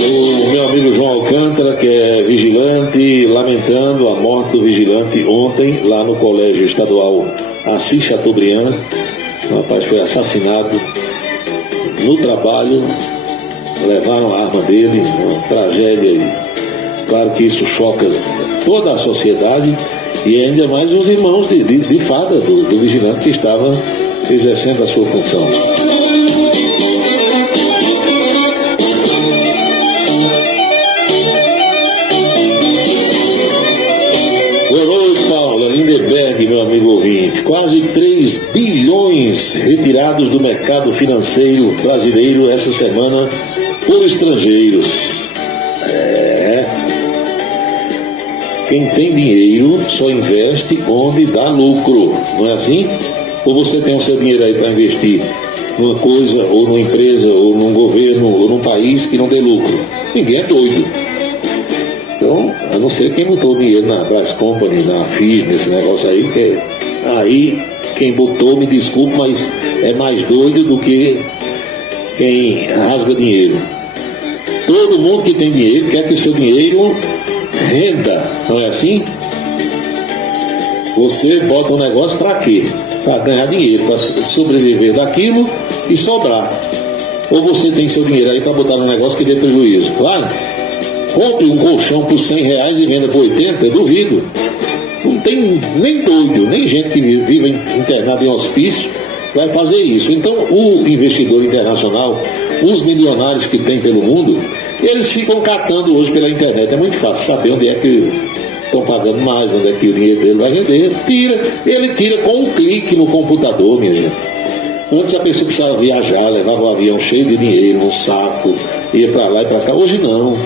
O meu amigo João Alcântara, que é vigilante, lamentando a morte do vigilante ontem, lá no Colégio Estadual Assis Chateaubriand. O rapaz foi assassinado no trabalho, levaram a arma dele, uma tragédia. E claro que isso choca toda a sociedade e ainda mais os irmãos de fada do vigilante que estava exercendo a sua função. Lindeberg, meu amigo ouvinte, quase 3 bilhões retirados do mercado financeiro brasileiro essa semana por estrangeiros. Quem tem dinheiro só investe onde dá lucro, não é assim? Ou você tem o seu dinheiro aí para investir numa coisa, ou numa empresa, ou num governo, ou num país que não dê lucro. Ninguém é doido. Então, a não ser quem botou dinheiro na Brás Company, na FIS, nesse negócio aí, porque aí quem botou, me desculpe, mas é mais doido do que quem rasga dinheiro. Todo mundo que tem dinheiro quer que o seu dinheiro renda, não é assim? Você bota um negócio para quê? Para ganhar dinheiro, para sobreviver daquilo e sobrar. Ou você tem seu dinheiro aí para botar num negócio que dê prejuízo. Claro, compre um colchão por R$100 e venda por 80, eu duvido. Não tem nem doido, nem gente que vive internado em hospício vai fazer isso. Então o investidor internacional, os milionários que tem pelo mundo, eles ficam catando hoje pela internet. É muito fácil saber onde é que estão pagando mais, onde é que o dinheiro dele vai render. Ele tira com um clique no computador, minha gente. Antes a pessoa precisava viajar, levava um avião cheio de dinheiro, um saco, ia para lá e para cá. Hoje não.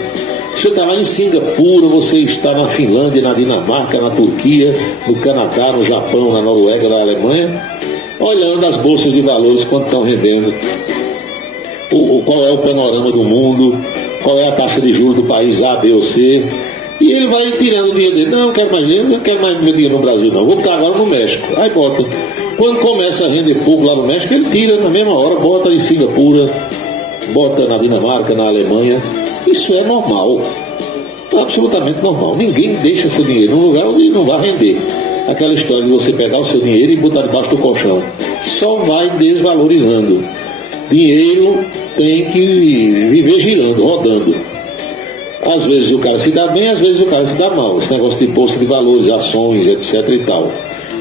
Você está lá em Singapura, você está na Finlândia, na Dinamarca, na Turquia, no Canadá, no Japão, na Noruega, na Alemanha, olhando as bolsas de valores, quanto estão rendendo, qual é o panorama do mundo, qual é a taxa de juros do país A, B ou C, e ele vai tirando o dinheiro dele. Não quero mais dinheiro, não quero mais meu dinheiro no Brasil, não, vou botar agora no México. Aí bota. Quando começa a render pouco lá no México, ele tira na mesma hora, bota em Singapura, bota na Dinamarca, na Alemanha. Isso é normal, absolutamente normal. Ninguém deixa seu dinheiro num lugar onde não vai render. Aquela história de você pegar o seu dinheiro e botar debaixo do colchão, só vai desvalorizando. Dinheiro tem que viver girando, rodando. Às vezes o cara se dá bem, às vezes o cara se dá mal. Esse negócio de bolsa de valores, ações, etc e tal.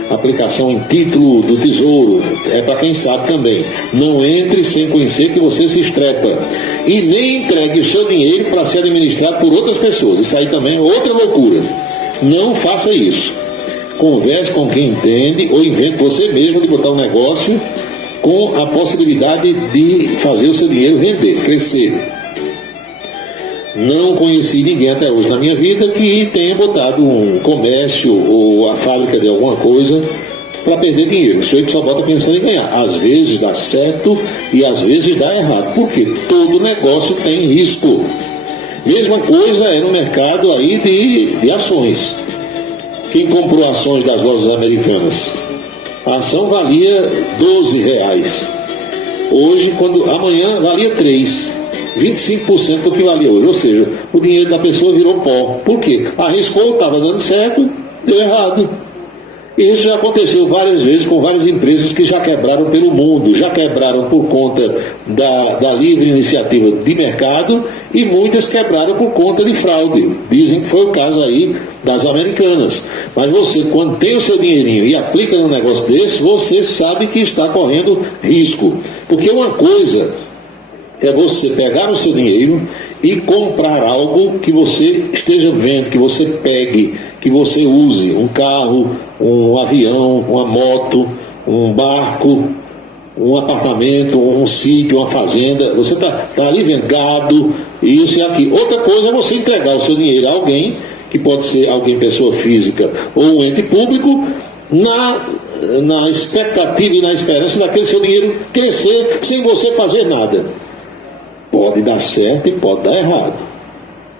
Aplicação em título do tesouro é para quem sabe também. Não entre sem conhecer que você se estrepa. E nem entregue o seu dinheiro para ser administrado por outras pessoas. Isso aí também é outra loucura. Não faça isso. Converse com quem entende ou invente você mesmo de botar um negócio com a possibilidade de fazer o seu dinheiro render, crescer. Não conheci ninguém até hoje na minha vida que tenha botado um comércio ou a fábrica de alguma coisa para perder dinheiro. O sujeito só bota pensando em ganhar. Às vezes dá certo e às vezes dá errado. Porque todo negócio tem risco. Mesma coisa é no mercado aí de ações. Quem comprou ações das lojas americanas? A ação valia R$12. Hoje, amanhã valia 3. 25% do que valia hoje, ou seja, o dinheiro da pessoa virou pó. Por quê? Arriscou, estava dando certo, deu errado. E isso já aconteceu várias vezes com várias empresas que já quebraram pelo mundo, já quebraram por conta da livre iniciativa de mercado e muitas quebraram por conta de fraude. Dizem que foi o caso aí das americanas. Mas você, quando tem o seu dinheirinho e aplica num negócio desse, você sabe que está correndo risco. Porque uma coisa é você pegar o seu dinheiro e comprar algo que você esteja vendo, que você pegue, que você use, um carro, um avião, uma moto, um barco, um apartamento, um sítio, uma fazenda. Você está ali vendo gado, isso e aquilo. Outra coisa é você entregar o seu dinheiro a alguém, que pode ser alguém, pessoa física ou um ente público, na expectativa e na esperança daquele seu dinheiro crescer sem você fazer nada. Pode dar certo e pode dar errado.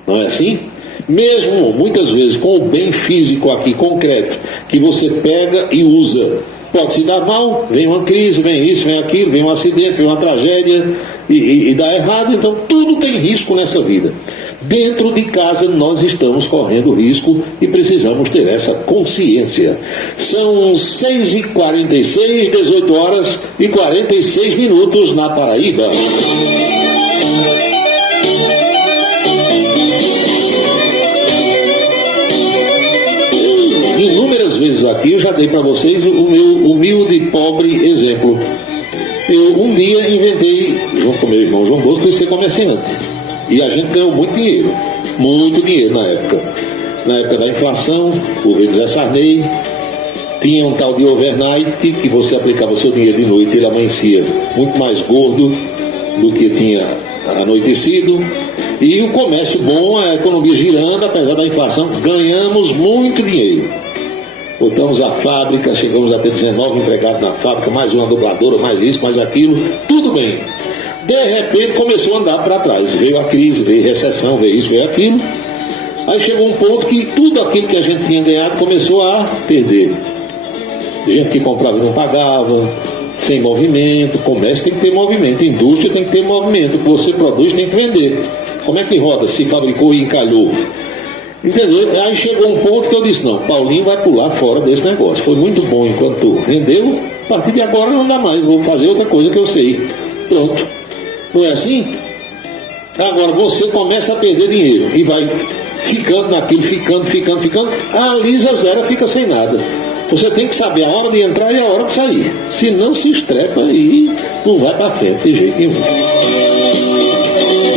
Não é assim? Mesmo, muitas vezes, com o bem físico aqui, concreto, que você pega e usa. Pode se dar mal, vem uma crise, vem isso, vem aquilo, vem um acidente, vem uma tragédia e dá errado. Então, tudo tem risco nessa vida. Dentro de casa, nós estamos correndo risco e precisamos ter essa consciência. São 6h46, 18 horas e 46 minutos na Paraíba. Inúmeras vezes aqui eu já dei para vocês o meu humilde, pobre exemplo. Eu um dia inventei, junto com meu irmão João Bosco, de ser comerciante. E a gente ganhou muito dinheiro na época. Na época da inflação, o governo Zé Sarney, tinha um tal de overnight, que você aplicava o seu dinheiro de noite e ele amanhecia muito mais gordo do que tinha anoitecido. E o comércio bom, a economia girando, apesar da inflação, ganhamos muito dinheiro. Botamos a fábrica, chegamos a ter 19 empregados na fábrica, mais uma dubladora, mais isso, mais aquilo, tudo tudo bem. De repente começou a andar para trás. Veio a crise, veio a recessão, veio isso, veio aquilo. Aí chegou um ponto que tudo aquilo que a gente tinha ganhado começou a perder. Gente que comprava e não pagava, sem movimento. Comércio tem que ter movimento, indústria tem que ter movimento. O que você produz tem que vender. Como é que roda? Se fabricou e encalhou. Entendeu? Aí chegou um ponto que eu disse, não, Paulinho vai pular fora desse negócio. Foi muito bom enquanto rendeu, a partir de agora não dá mais, vou fazer outra coisa que eu sei. Pronto. Não é assim? Agora você começa a perder dinheiro e vai ficando naquilo, ficando. A Lisa Zera fica sem nada. Você tem que saber a hora de entrar e a hora de sair. Se não se estrepa e não vai para frente de jeito nenhum.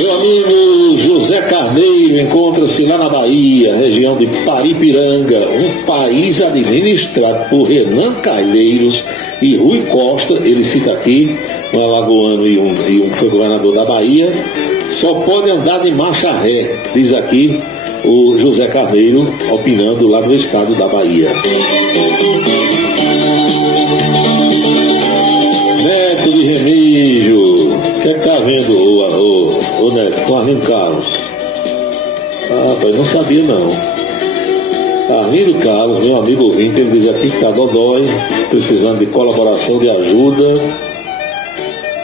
Meu amigo José Carneiro encontra-se lá na Bahia, região de Paripiranga, um país administrado por Renan Calheiros e Rui Costa. Ele cita aqui, um alagoano e um que foi governador da Bahia, só pode andar de marcha ré, diz aqui o José Carneiro, opinando lá no estado da Bahia. Neto de Remígio, o que é que tá vendo o Neto com Arlindo Carlos? Ah, rapaz, não sabia não. Arlindo Carlos, meu amigo ouvinte, ele diz aqui que tá dodói, precisando de colaboração, de ajuda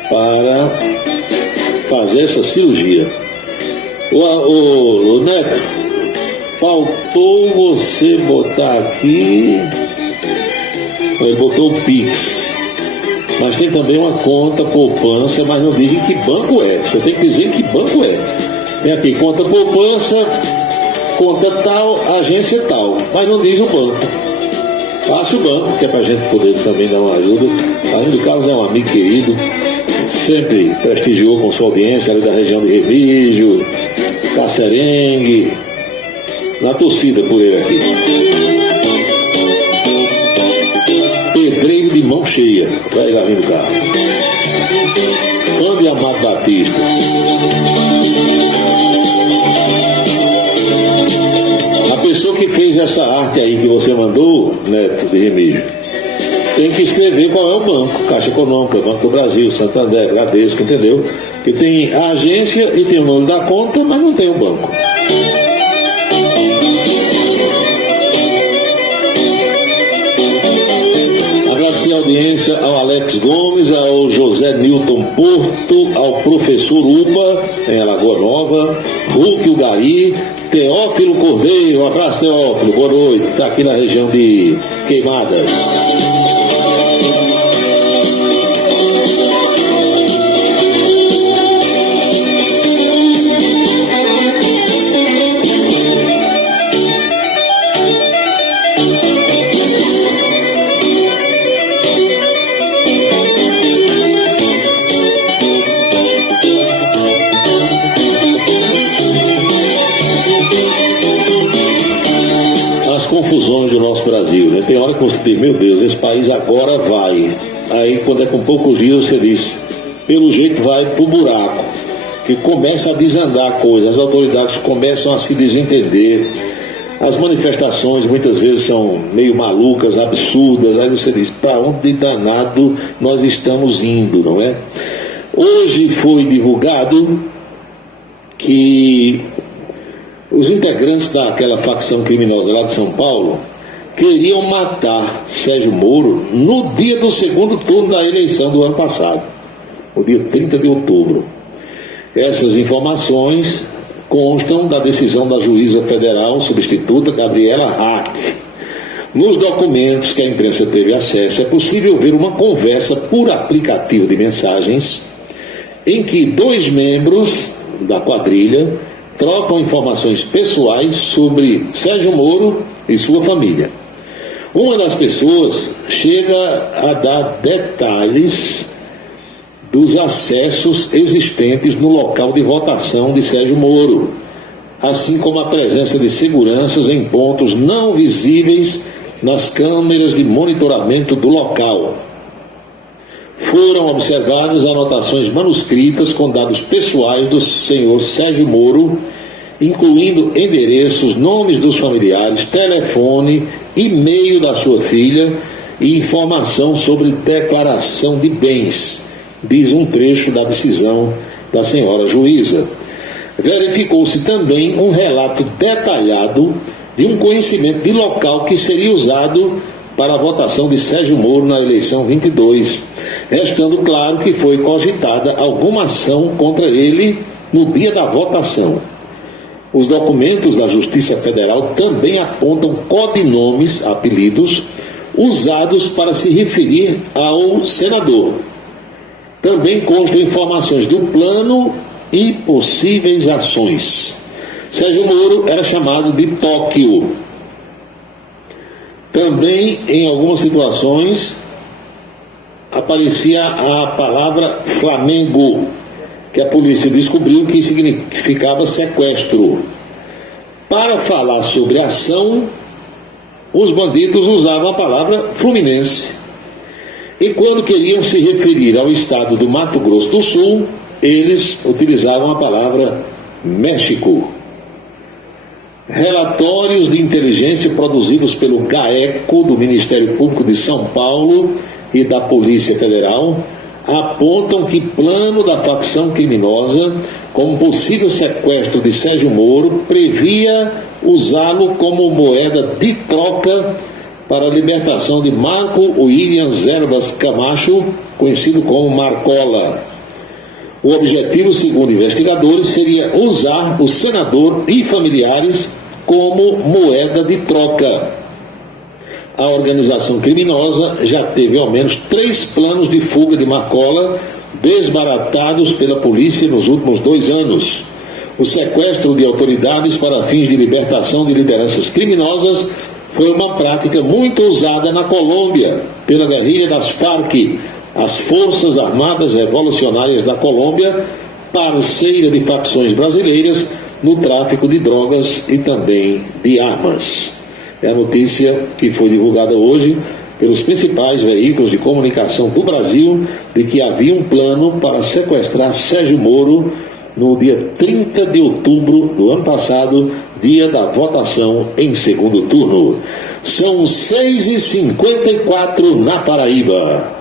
para fazer essa cirurgia. O Neto, faltou você botar aqui, ele botou o Pix, mas tem também uma conta poupança, mas não diz em que banco é. Você tem que dizer em que banco é. Vem aqui, conta poupança, conta tal, agência tal, mas não diz o banco. Passe o banco, que é pra gente poder também dar uma ajuda. Além do Carlos é um amigo querido, sempre prestigiou com sua audiência ali da região de Remígio, Cacerengue, na torcida por ele aqui. Pedreiro de mão cheia, vai lá do carro. Fã de Amado Batista. A pessoa que fez essa arte aí que você mandou, Neto de Remígio, tem que escrever qual é o banco. Caixa Econômica, Banco do Brasil, Santander, Bradesco, entendeu? Que tem a agência e tem o nome da conta, mas não tem o banco. Agradecer a audiência ao Alex Gomes, ao José Newton Porto, ao professor Upa, em Alagoa Nova, Hulk Ugari, Teófilo Cordeiro, um abraço Teófilo, boa noite, está aqui na região de Queimadas. Confusões do nosso Brasil, né? Tem hora que você diz, meu Deus, esse país agora vai. Aí quando é com poucos dias você diz, pelo jeito vai pro buraco, que começa a desandar a coisa, as autoridades começam a se desentender, as manifestações muitas vezes são meio malucas, absurdas, aí você diz, para onde danado nós estamos indo, não é? Hoje foi divulgado que os integrantes daquela facção criminosa lá de São Paulo queriam matar Sérgio Moro no dia do segundo turno da eleição do ano passado, no dia 30 de outubro. Essas informações constam da decisão da juíza federal substituta Gabriela Hack. Nos documentos que a imprensa teve acesso, é possível ver uma conversa por aplicativo de mensagens em que dois membros da quadrilha trocam informações pessoais sobre Sérgio Moro e sua família. Uma das pessoas chega a dar detalhes dos acessos existentes no local de votação de Sérgio Moro, assim como a presença de seguranças em pontos não visíveis nas câmeras de monitoramento do local. Foram observadas anotações manuscritas com dados pessoais do senhor Sérgio Moro, incluindo endereços, nomes dos familiares, telefone, e-mail da sua filha e informação sobre declaração de bens, diz um trecho da decisão da senhora juíza. Verificou-se também um relato detalhado de um conhecimento de local que seria usado para a votação de Sérgio Moro na eleição 22, restando claro que foi cogitada alguma ação contra ele no dia da votação. Os documentos da Justiça Federal também apontam codinomes, apelidos, usados para se referir ao senador. Também constam informações do plano e possíveis ações. Sérgio Moro era chamado de Tóquio. Também, em algumas situações, aparecia a palavra Flamengo, que a polícia descobriu que significava sequestro. Para falar sobre ação, os bandidos usavam a palavra Fluminense. E quando queriam se referir ao estado do Mato Grosso do Sul, eles utilizavam a palavra México. Relatórios de inteligência produzidos pelo GAECO, do Ministério Público de São Paulo e da Polícia Federal, apontam que plano da facção criminosa, como possível sequestro de Sérgio Moro, previa usá-lo como moeda de troca para a libertação de Marco Williams Erbas Camacho, conhecido como Marcola. O objetivo, segundo investigadores, seria usar o senador e familiares como moeda de troca. A organização criminosa já teve ao menos 3 planos de fuga de Marcola desbaratados pela polícia nos últimos 2 anos. O sequestro de autoridades para fins de libertação de lideranças criminosas foi uma prática muito usada na Colômbia pela guerrilha das Farc, as Forças Armadas Revolucionárias da Colômbia, parceira de facções brasileiras no tráfico de drogas e também de armas. É a notícia que foi divulgada hoje pelos principais veículos de comunicação do Brasil de que havia um plano para sequestrar Sérgio Moro no dia 30 de outubro do ano passado, dia da votação em segundo turno. São 6h54 na Paraíba.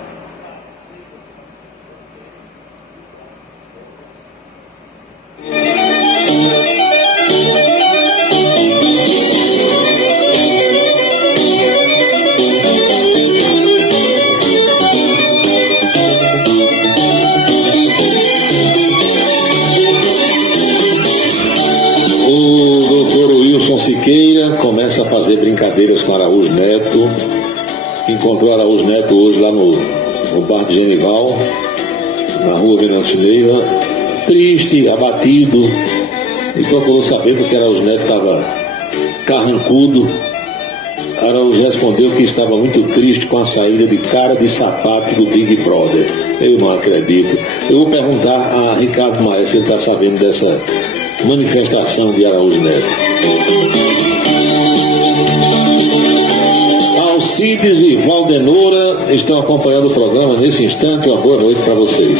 Começa a fazer brincadeiras com Araújo Neto. Encontrou Araújo Neto hoje lá no bar de Genival, na rua Venâncio Neiva, triste, abatido, e procurou saber porque Araújo Neto estava carrancudo. Araújo respondeu que estava muito triste com a saída de cara de sapato do Big Brother. Eu não acredito. Eu vou perguntar a Ricardo Maia se ele está sabendo dessa manifestação de Araújo Neto. Alcides e Valdenora estão acompanhando o programa nesse instante. Uma boa noite para vocês.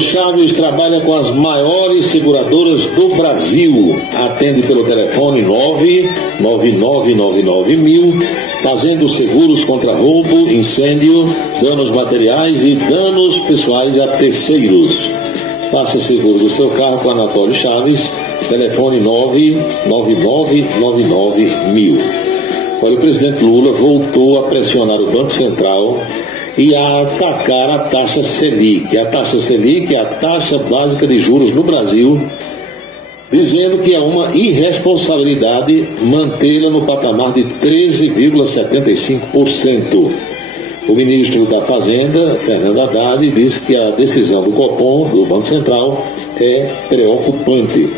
Chaves trabalha com as maiores seguradoras do Brasil. Atende pelo telefone 99999.000, fazendo seguros contra roubo, incêndio, danos materiais e danos pessoais a terceiros. Faça seguro do seu carro com Anatório Chaves, telefone 99999.000. Olha, o presidente Lula voltou a pressionar o Banco Central e a atacar a taxa Selic. A taxa Selic é a taxa básica de juros no Brasil, dizendo que é uma irresponsabilidade mantê-la no patamar de 13,75%. O ministro da Fazenda, Fernando Haddad, disse que a decisão do Copom, do Banco Central, é preocupante.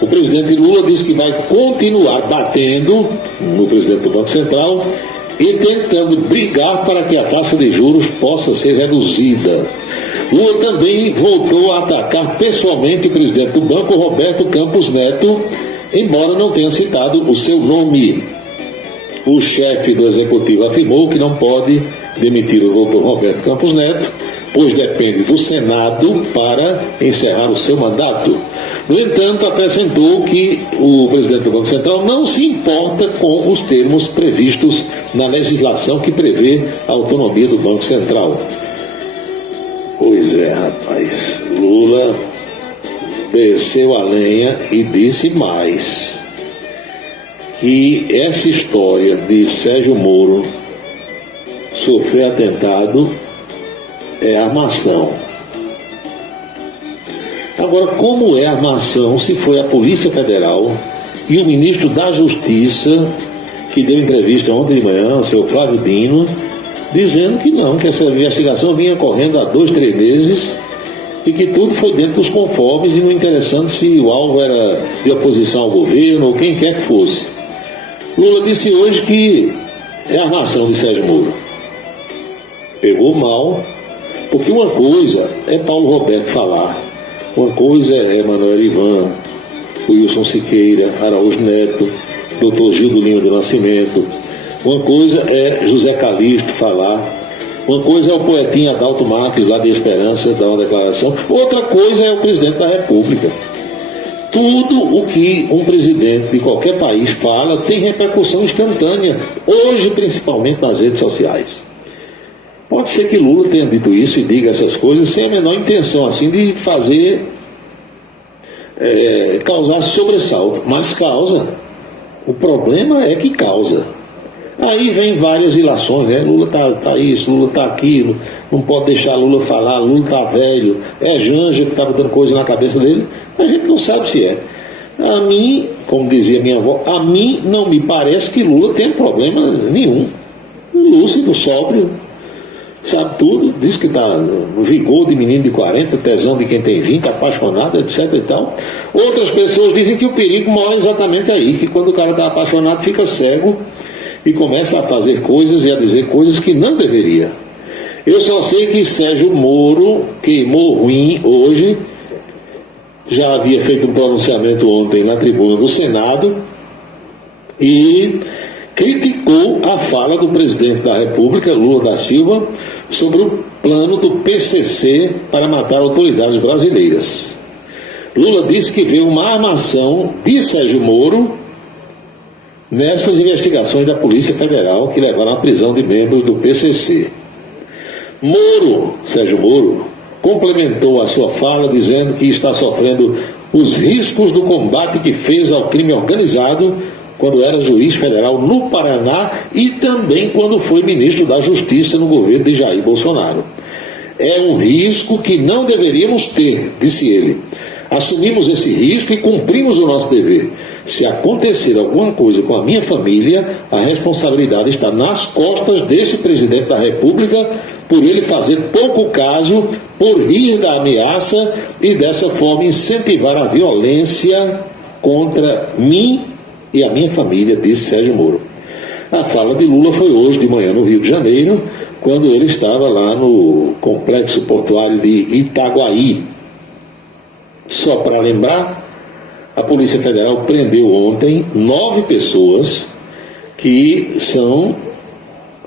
O presidente Lula disse que vai continuar batendo no presidente do Banco Central e tentando brigar para que a taxa de juros possa ser reduzida. Lula também voltou a atacar pessoalmente o presidente do banco, Roberto Campos Neto, embora não tenha citado o seu nome. O chefe do executivo afirmou que não pode demitir o doutor Roberto Campos Neto, pois depende do Senado para encerrar o seu mandato. No entanto, acrescentou que o presidente do Banco Central não se importa com os termos previstos na legislação que prevê a autonomia do Banco Central. Pois é, rapaz, Lula desceu a lenha e disse mais, que essa história de Sérgio Moro sofrer atentado é armação. Agora, como é armação se foi a Polícia Federal e o ministro da Justiça, que deu entrevista ontem de manhã, o seu Flávio Dino, dizendo que não, que essa investigação vinha correndo há 2-3 meses e que tudo foi dentro dos conformes e não interessando se o alvo era de oposição ao governo ou quem quer que fosse. Lula disse hoje que é armação de Sérgio Moro. Pegou mal, porque uma coisa é Paulo Roberto falar, uma coisa é Manuel Ivan, Wilson Siqueira, Araújo Neto, Dr. Gildo Lima do Nascimento, uma coisa é José Calixto falar, uma coisa é o poetinha Adalto Marques lá de Esperança dar uma declaração, outra coisa é o presidente da República. Tudo o que um presidente de qualquer país fala tem repercussão instantânea, hoje principalmente nas redes sociais. Pode ser que Lula tenha dito isso e diga essas coisas sem a menor intenção assim de fazer, causar sobressalto, mas causa. O problema é que causa. Aí vem várias ilações, né? Lula tá isso, Lula tá aquilo, não pode deixar Lula falar, Lula tá velho, é Janja que tá botando coisa na cabeça dele, a gente não sabe se é. A mim, como dizia minha avó, a mim não me parece que Lula tenha problema nenhum. Lúcido, sóbrio, sabe tudo, diz que está no vigor de menino de 40, tesão de quem tem 20, apaixonado, etc e tal. Outras pessoas dizem que o perigo mora exatamente aí, que quando o cara está apaixonado fica cego e começa a fazer coisas e a dizer coisas que não deveria. Eu só sei que Sérgio Moro queimou ruim hoje, já havia feito um pronunciamento ontem na tribuna do Senado e criticou a fala do presidente da República, Lula da Silva, sobre o plano do PCC para matar autoridades brasileiras. Lula disse que vê uma armação de Sérgio Moro nessas investigações da Polícia Federal que levaram à prisão de membros do PCC. Sérgio Moro, complementou a sua fala dizendo que está sofrendo os riscos do combate que fez ao crime organizado quando era juiz federal no Paraná e também quando foi ministro da Justiça no governo de Jair Bolsonaro. É um risco que não deveríamos ter, disse ele. Assumimos esse risco e cumprimos o nosso dever. Se acontecer alguma coisa com a minha família, a responsabilidade está nas costas desse presidente da República por ele fazer pouco caso, por rir da ameaça e dessa forma incentivar a violência contra mim e a minha família, disse Sérgio Moro. A fala de Lula foi hoje de manhã no Rio de Janeiro, quando ele estava lá no complexo portuário de Itaguaí. Só para lembrar, a Polícia Federal prendeu ontem 9 pessoas que são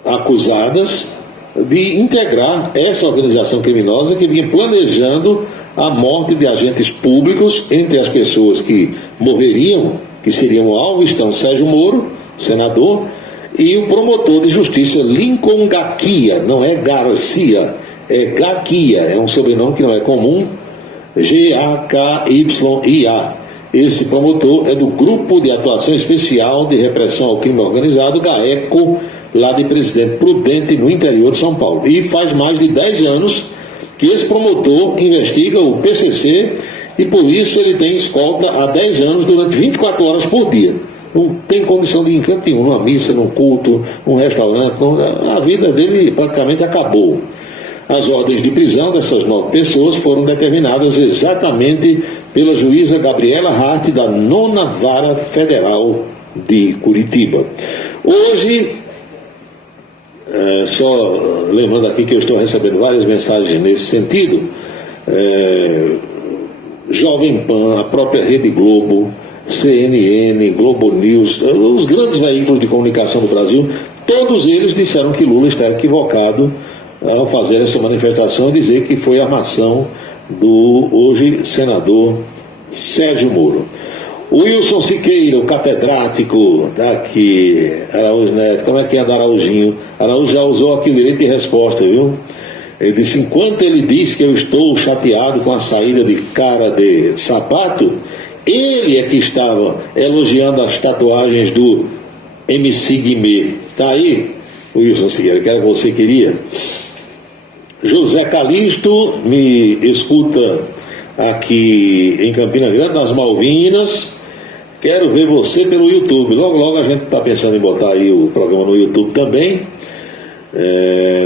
acusadas de integrar essa organização criminosa que vinha planejando a morte de agentes públicos. Entre as pessoas que morreriam, que seriam alvo, estão Sérgio Moro, senador, e o promotor de justiça Lincoln Gaquia, não é Garcia, é Gaquia, é um sobrenome que não é comum, G-A-K-Y-I-A. Esse promotor é do Grupo de Atuação Especial de Repressão ao Crime Organizado, GAECO, lá de Presidente Prudente, no interior de São Paulo. E faz mais de 10 anos que esse promotor investiga o PCC e por isso ele tem escolta há 10 anos, durante 24 horas por dia. não tem condição de ir em canto nenhum, numa missa, num culto, num restaurante, a vida dele praticamente acabou. As ordens de prisão dessas 9 pessoas foram determinadas exatamente pela juíza Gabriela Hart, da 9ª Vara Federal de Curitiba. Hoje, só lembrando aqui que eu estou recebendo várias mensagens nesse sentido, Jovem Pan, a própria Rede Globo, CNN, Globo News, os grandes veículos de comunicação do Brasil, todos eles disseram que Lula está equivocado ao fazer essa manifestação e dizer que foi armação do hoje senador Sérgio Moro. O Wilson Siqueira, o catedrático daqui, Araújo Neto, como é que é da Araújinho? Araújo já usou aqui o direito de resposta, viu? Ele disse, enquanto ele diz que eu estou chateado com a saída de Cara de Sapato, ele é que estava elogiando as tatuagens do MC Guimê. Tá aí, Wilson Siqueira, que era o que você queria. José Calixto me escuta aqui em Campina Grande, nas Malvinas. Quero ver você pelo YouTube. Logo, logo a gente está pensando em botar aí o programa no YouTube também.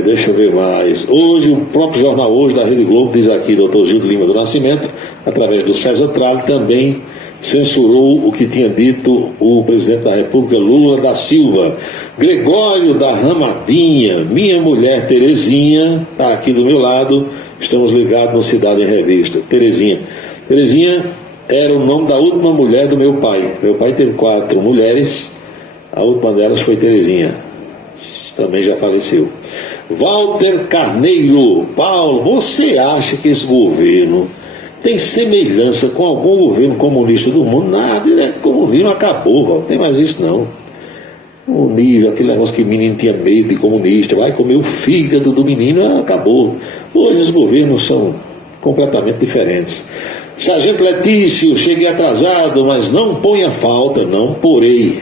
Deixa eu ver mais. Hoje, o próprio jornal Hoje da Rede Globo, diz aqui, Dr. Gildo Lima do Nascimento, através do César Tralli, também censurou o que tinha dito o presidente da República, Lula da Silva. Gregório da Ramadinha, minha mulher Terezinha, está aqui do meu lado, estamos ligados no Cidade em Revista. Terezinha era o nome da última mulher do meu pai. Meu pai teve 4 mulheres, a última delas foi Terezinha, também já faleceu. Walter Carneiro, Paulo, você acha que esse governo tem semelhança com algum governo comunista do mundo? Nada, ele é comunismo, acabou, não tem mais isso não. O nível, aquele negócio que o menino tinha medo de comunista, vai comer o fígado do menino, acabou. Hoje os governos são completamente diferentes. Sargento Letício, cheguei atrasado, mas não ponha falta, não porei.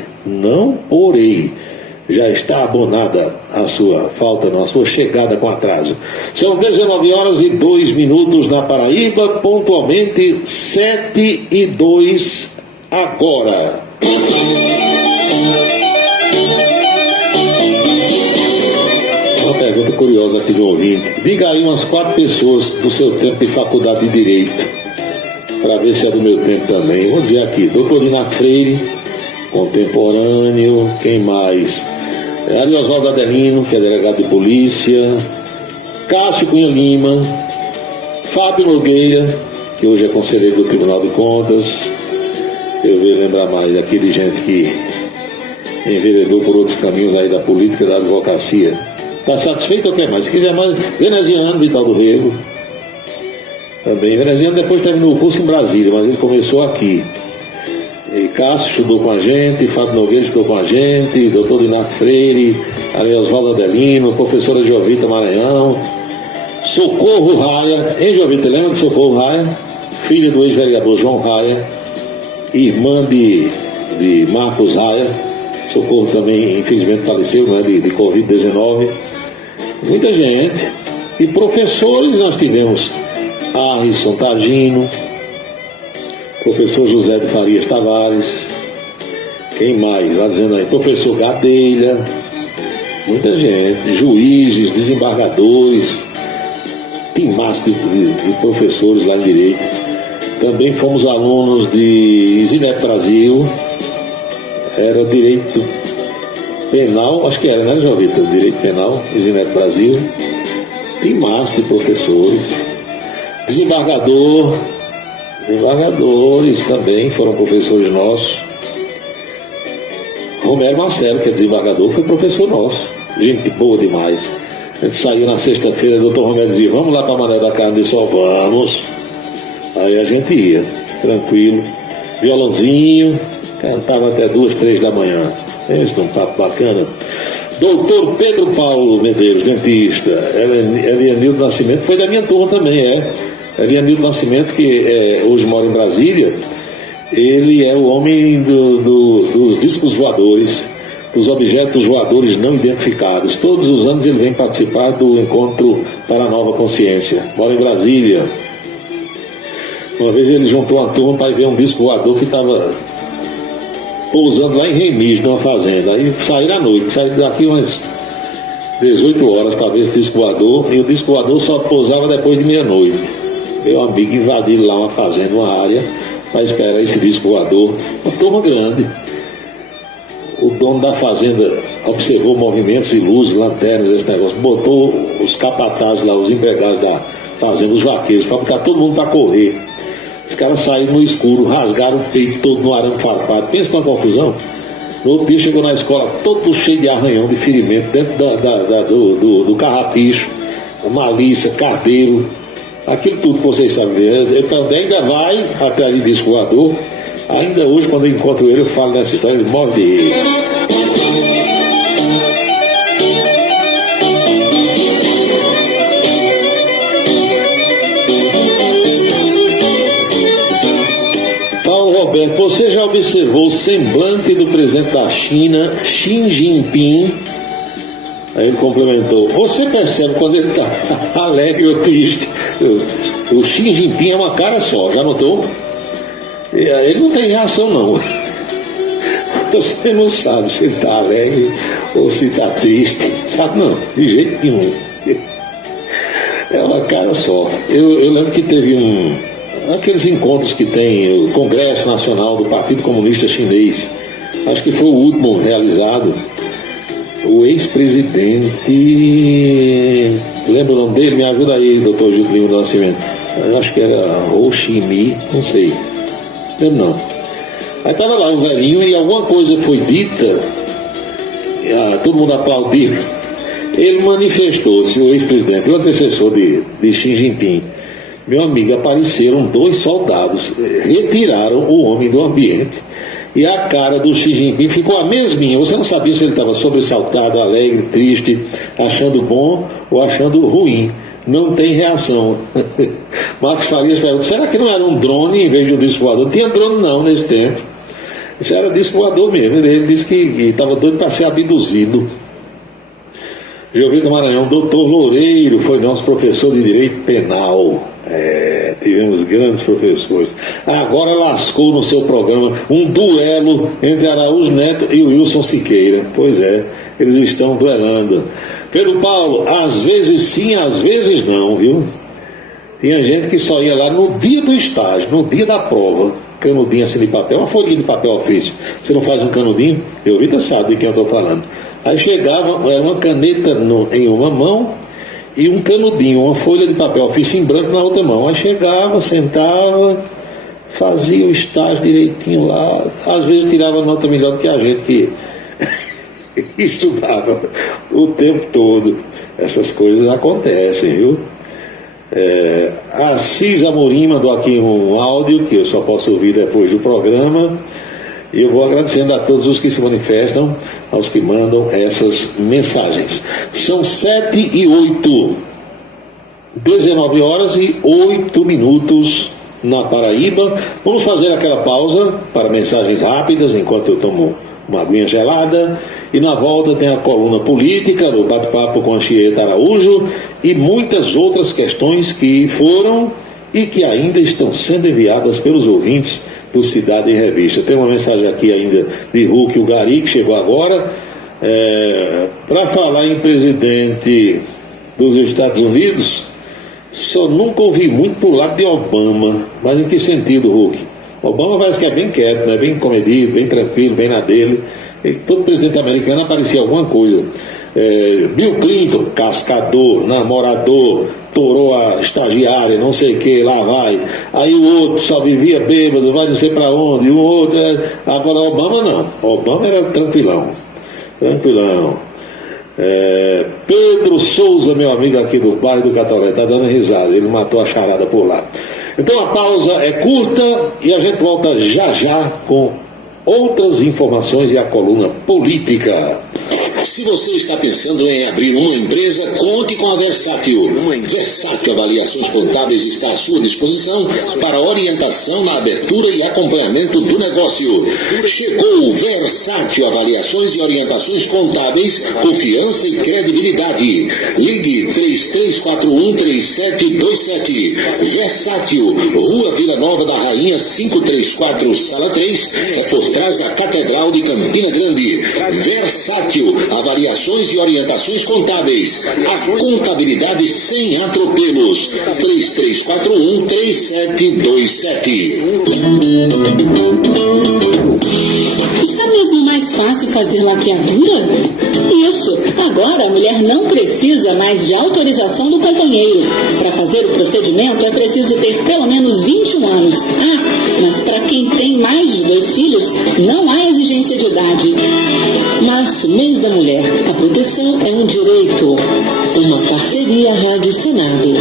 Já está abonada a sua falta, não, a sua chegada com atraso. São 19h02 na Paraíba, pontualmente 7h02 agora. Uma pergunta curiosa aqui do ouvinte. Diga aí umas 4 pessoas do seu tempo de faculdade de Direito, para ver se é do meu tempo também. Vou dizer aqui, Dr. Inácio Freire, contemporâneo, quem mais? Ali Oswaldo Adelino, que é delegado de polícia, Cássio Cunha Lima, Fábio Nogueira, que hoje é conselheiro do Tribunal de Contas. Eu vou lembrar mais aqui de gente que enveredou por outros caminhos aí da política e da advocacia. Está satisfeito ou quer mais? Se quiser mais, Veneziano, Vital do Rego. Também, Veneziano depois terminou o curso em Brasília, mas ele começou aqui. E Cássio estudou com a gente, Fábio Nogueira estudou com a gente, doutor Inácio Freire, Oswaldo Adelino, professora Jovita Maranhão, Socorro Raia, hein, Jovita, lembra de Socorro Raia? Filha do ex-vereador João Raia, irmã de Marcos Raia. Socorro também, infelizmente, faleceu, né, de Covid-19. Muita gente. E professores, nós tivemos Arrisson Tagino, professor José de Farias Tavares, quem mais? Vai dizendo aí, professor Gadelha, muita gente, juízes, desembargadores, tem massa de professores lá em Direito. Também fomos alunos de Isinete Brasil, era Direito Penal, acho que era, né, Jovita? Direito Penal, Isinete Brasil, tem massa de professores, desembargadores também foram professores nossos. Romero Marcelo, que é desembargador, foi professor nosso, gente boa demais. A gente saiu na sexta-feira, o doutor Romero dizia, vamos lá para Mané da Carne, disse, ó, vamos. Aí a gente ia, tranquilo, violãozinho, cantava até 2, 3 da manhã. Esse é um papo bacana. Doutor Pedro Paulo Medeiros, dentista, Elianildo Nascimento, foi da minha turma também, Elianildo Nascimento, que hoje mora em Brasília, ele é o homem dos discos voadores, dos objetos voadores não identificados. Todos os anos ele vem participar do Encontro para a Nova Consciência. Mora em Brasília. Uma vez ele juntou uma turma para ver um disco voador que estava pousando lá em Remis, numa fazenda. Aí saíram à noite, saíram daqui umas 18 horas para ver esse disco voador, e o disco voador só pousava depois de meia-noite. Meu amigo invadiu lá uma fazenda, uma área, para esperar esse disco voador. Uma turma grande. O dono da fazenda observou movimentos e luzes, lanternas, esse negócio, botou os capatazes lá, os empregados da fazenda, os vaqueiros, para botar todo mundo para correr. Os caras saíram no escuro, rasgaram o peito todo no arame farpado. Pensa numa confusão. No outro dia chegou na escola todo cheio de arranhão, de ferimento, dentro do carrapicho, malícia, carteiro, aquilo tudo que vocês sabem. Então ainda vai até ali disco voador. Ainda hoje, quando eu encontro ele, eu falo dessa história, ele morre de rir. Paulo Roberto, você já observou o semblante do presidente da China, Xi Jinping? Aí ele complementou, você percebe quando ele está alegre ou triste? O Xi Jinping é uma cara só, já notou? Ele não tem reação não. Você não sabe se ele está alegre ou se está triste. Sabe não, de jeito nenhum. É uma cara só. Eu lembro que teve aqueles encontros que tem o Congresso Nacional do Partido Comunista Chinês. Acho que foi o último realizado. O ex-presidente, lembra o nome dele? Me ajuda aí, doutor Gildo do Nascimento. Eu acho que era Ho Chi Minh, não sei. Não. Aí estava lá o velhinho e alguma coisa foi dita, todo mundo aplaudiu. Ele manifestou-se, o ex-presidente, o antecessor de Xi Jinping. Meu amigo, apareceram 2 soldados, retiraram o homem do ambiente e a cara do Xi Jinping ficou a mesminha. Você não sabia se ele estava sobressaltado, alegre, triste, achando bom ou achando ruim. Não tem reação. Marcos Farias pergunta, será que não era um drone em vez de um disco voador? Não tinha drone não nesse tempo. Isso era disco voador mesmo. Ele disse que estava doido para ser abduzido. Gilberto Maranhão, doutor Loureiro foi nosso professor de Direito Penal. Tivemos grandes professores. Agora lascou no seu programa um duelo entre Araújo Neto e o Wilson Siqueira. Pois é, eles estão duelando. Pedro Paulo, às vezes sim, às vezes não, viu? Tinha gente que só ia lá no dia do estágio, no dia da prova, canudinho assim de papel, uma folhinha de papel ofício. Você não faz um canudinho? Eu vi, sabe de quem eu estou falando. Aí chegava, era uma caneta em uma mão e um canudinho, uma folha de papel ofício em branco na outra mão. Aí chegava, sentava, fazia o estágio direitinho lá, às vezes tirava nota melhor do que a gente que estudava o tempo todo. Essas coisas acontecem, viu? Assis Amorim mandou aqui um áudio que eu só posso ouvir depois do programa. E eu vou agradecendo a todos os que se manifestam, aos que mandam essas mensagens. São 7h08, 19 horas e 8 minutos na Paraíba. Vamos fazer aquela pausa para mensagens rápidas enquanto eu tomo uma aguinha gelada. E na volta tem a coluna política, no bate-papo com a Chieta Araújo e muitas outras questões que foram e que ainda estão sendo enviadas pelos ouvintes do Cidade em Revista. Tem uma mensagem aqui ainda de Hulk, o Gari, que chegou agora. Para falar em presidente dos Estados Unidos, só nunca ouvi muito pro lado de Obama. Mas em que sentido, Hulk? Obama parece que é bem quieto, né? Bem comedido, bem tranquilo, bem na dele. E todo presidente americano aparecia alguma coisa. Bill Clinton, cascador, namorador, torou a estagiária, não sei o que, lá vai. Aí o outro só vivia bêbado, vai não sei pra onde. O outro, agora Obama não. Obama era tranquilão. Pedro Souza, meu amigo aqui do bairro do Catolé, tá dando risada, ele matou a charada por lá. Então a pausa é curta e a gente volta já já com outras informações e a coluna política. Se você está pensando em abrir uma empresa, conte com a Versátil. Versátil Avaliações Contábeis está à sua disposição para orientação na abertura e acompanhamento do negócio. Chegou o Versátil Avaliações e Orientações Contábeis, confiança e credibilidade. Ligue 3341-3727. Versátil, Rua Vila Nova da Rainha 534, Sala 3, é por trás da Catedral de Campina Grande. Versátil, avaliações e orientações contábeis. A contabilidade sem atropelos. 3341-3727. Está mesmo mais fácil fazer laqueadura? Isso! Agora a mulher não precisa mais de autorização do companheiro. Para fazer o procedimento é preciso ter pelo menos 21 anos. Mas para quem tem mais de 2 filhos, não há exigência de idade. Março, mês da mulher. A proteção é um direito. Uma parceria Rádio Senado.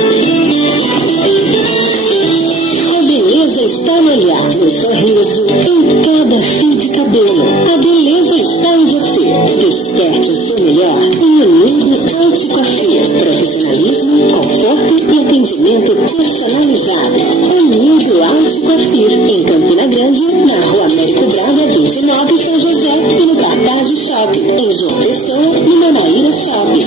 A beleza está no olhar, no sorriso, em cada fio de cabelo. A beleza está em você. Desperte o seu melhor em Unido Anticoafir. Profissionalismo, conforto e atendimento personalizado. Unido Anticoafir, em Campina Grande, na Rua Américo Braga, 29, São José, e no Cartaz Shopping, em João Pessoa, no Manaíra Shopping.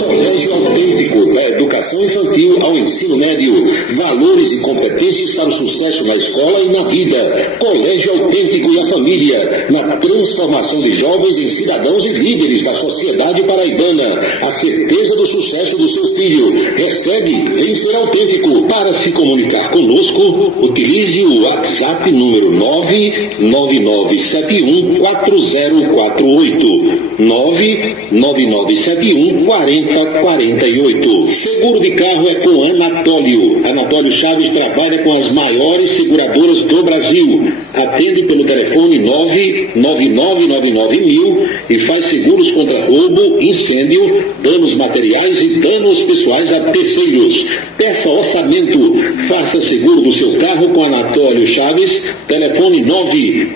Colégio Autêntico, da educação infantil ao ensino médio. Valores e competências para o sucesso na escola e na vida. Colégio Autêntico e a família, na transformação de jovens em cidadãos e líderes da sociedade paraibana. A certeza do sucesso do seu filho. Hashtag Vem Ser Autêntico. Para se comunicar conosco, utilize o WhatsApp número 999714048. 999714048. Seguro de carro é com Anatólio. Anatólio Chaves trabalha com as maiores seguradoras do Brasil. Atende pelo telefone 99999.000 e faz seguros contra roubo, incêndio, danos materiais e danos pessoais a terceiros. Peça orçamento. Faça seguro do seu carro com Anatólio Chaves. Telefone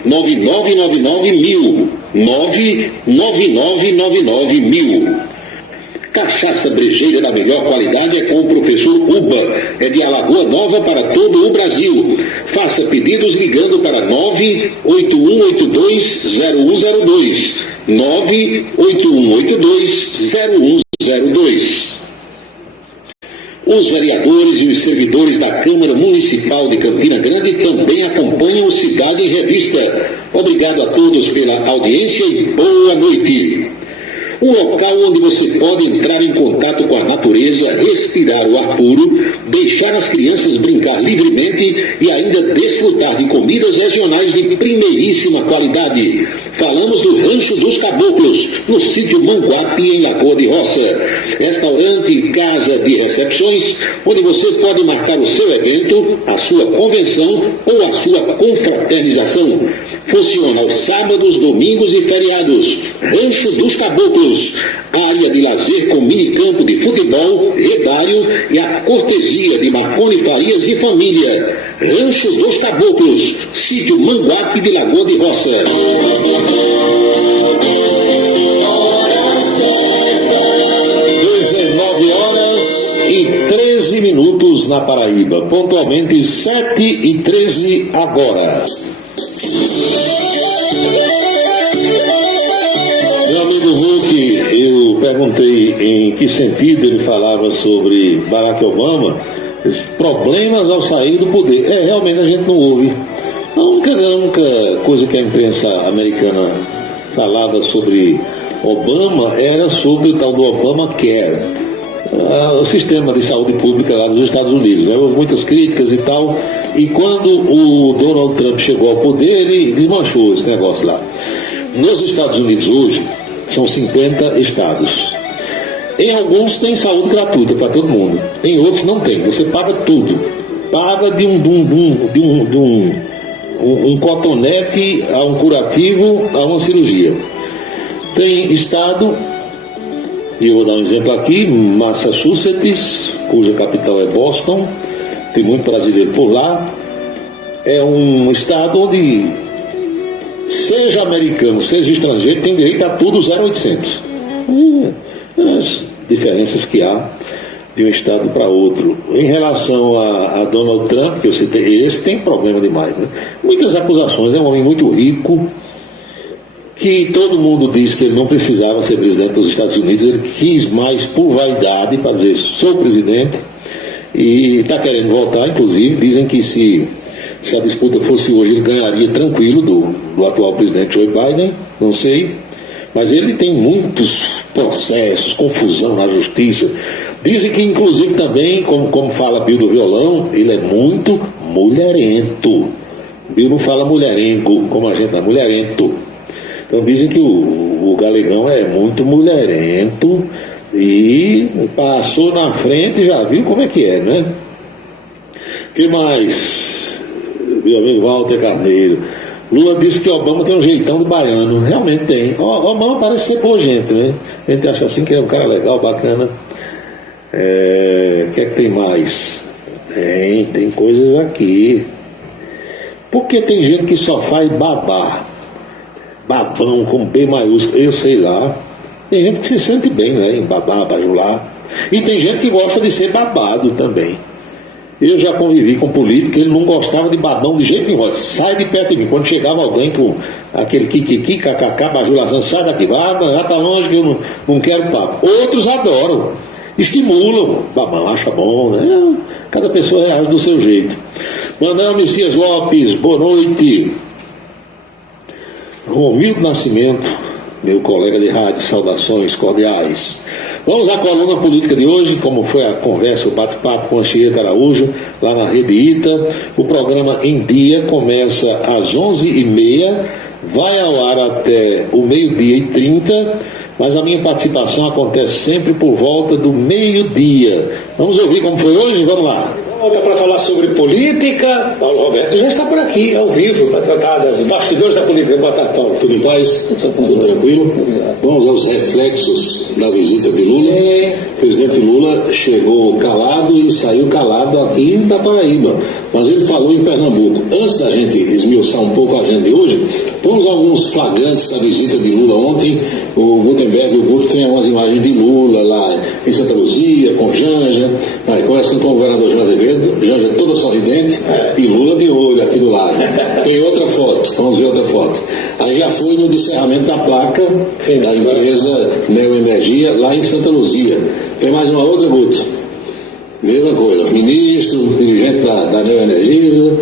99999.000. 99999.000. Cachaça brejeira da melhor qualidade é com o professor Uba. É de Alagoa Nova para todo o Brasil. Faça pedidos ligando para 981820102. 981820102. Os vereadores e os servidores da Câmara Municipal de Campina Grande também acompanham o Cidade em Revista. Obrigado a todos pela audiência e boa noite. Um local onde você pode entrar em contato com a natureza, respirar o ar puro, deixar as crianças brincar livremente e ainda desfrutar de comidas regionais de primeiríssima qualidade. Falamos do Rancho dos Caboclos, no sítio Manguape, em Lagoa de Roça. Restaurante e casa de recepções, onde você pode marcar o seu evento, a sua convenção ou a sua confraternização. Funciona aos sábados, domingos e feriados. Rancho dos Caboclos, área de lazer com minicampo de futebol, redário e a cortesia de Marconi Farias e família. Rancho dos Caboclos, sítio Manguape de Lagoa de Roça. 19h13 na Paraíba, pontualmente 7h13 agora. Meu amigo Hulk, eu perguntei em que sentido ele falava sobre Barack Obama, problemas ao sair do poder. Realmente a gente não ouve. A única coisa que a imprensa americana falava sobre Obama era sobre o tal do Obamacare, o sistema de saúde pública lá dos Estados Unidos. Houve muitas críticas e tal, e quando o Donald Trump chegou ao poder, ele desmanchou esse negócio lá. Nos Estados Unidos hoje, são 50 estados. Em alguns tem saúde gratuita para todo mundo, em outros não tem, você paga tudo. Paga de um cotonete a um curativo a uma cirurgia. Tem estado, e eu vou dar um exemplo aqui, Massachusetts, cuja capital é Boston, tem muito brasileiro por lá. É um estado onde seja americano, seja estrangeiro, tem direito a tudo 0,800. As diferenças que há de um estado para outro. Em relação a Donald Trump, que eu citei, esse tem problema demais, né? Muitas acusações, é um homem muito rico, que todo mundo diz que ele não precisava ser presidente dos Estados Unidos, ele quis mais por vaidade, para dizer, sou presidente, e está querendo voltar, inclusive, dizem que se a disputa fosse hoje, ele ganharia tranquilo do atual presidente Joe Biden, não sei, mas ele tem muitos processos, confusão na justiça. Dizem que, inclusive, também, como fala Bill do violão, ele é muito mulherento. Bill não fala mulherengo, como a gente é mulherento. Então dizem que o galegão é muito mulherento e passou na frente e já viu como é que é, né? O que mais? Meu amigo Walter Carneiro. Lula disse que Obama tem um jeitão do baiano. Realmente tem. Obama parece ser pojento, né? A gente acha assim que é um cara legal, bacana. O que é que tem mais? Tem coisas aqui. Porque tem gente que só faz babá. Babão com B maiúsculo, eu sei lá. Tem gente que se sente bem, né? Em babar, bajular. E tem gente que gosta de ser babado também. Eu já convivi com político, ele não gostava de babão de jeito nenhum. Sai de perto de mim. Quando chegava alguém com aquele kikiki, kkk, bajulação, sai daqui, vai pra longe que eu não quero papo. Outros adoram, estimulam. Babão acha bom, né? Cada pessoa reage do seu jeito. Manuel Messias Lopes, boa noite. Romildo Nascimento, meu colega de rádio, saudações cordiais. Vamos à coluna política de hoje, como foi a conversa, o bate-papo com a Anchieta Araújo, lá na Rede Ita. O programa Em Dia começa às 11h30, vai ao ar até o 12h30, mas a minha participação acontece sempre por volta do meio-dia. Vamos ouvir como foi hoje? Vamos lá. Volta para falar sobre política. Paulo Roberto já está por aqui, ao vivo, para tratar dos bastidores da política. Boa tarde, Paulo. Tudo em paz? Tudo tranquilo? Vamos aos reflexos da visita de Lula. O presidente Lula chegou calado e saiu calado aqui da Paraíba, mas ele falou em Pernambuco. Antes da gente esmiuçar um pouco a agenda de hoje, vamos a alguns flagrantes da visita de Lula ontem. O Gutenberg e o Guto tem algumas imagens de Lula lá em Santa Luzia, com Janja, conversando com o governador João Azevedo. Janja toda sorridente e Lula de olho aqui do lado. Tem outra foto, vamos ver outra foto. Aí já foi no encerramento da placa da empresa Neoenergia lá em Santa Luzia. Tem mais uma outra, Guto? Mesma coisa, ministro, dirigente da Neoenergia,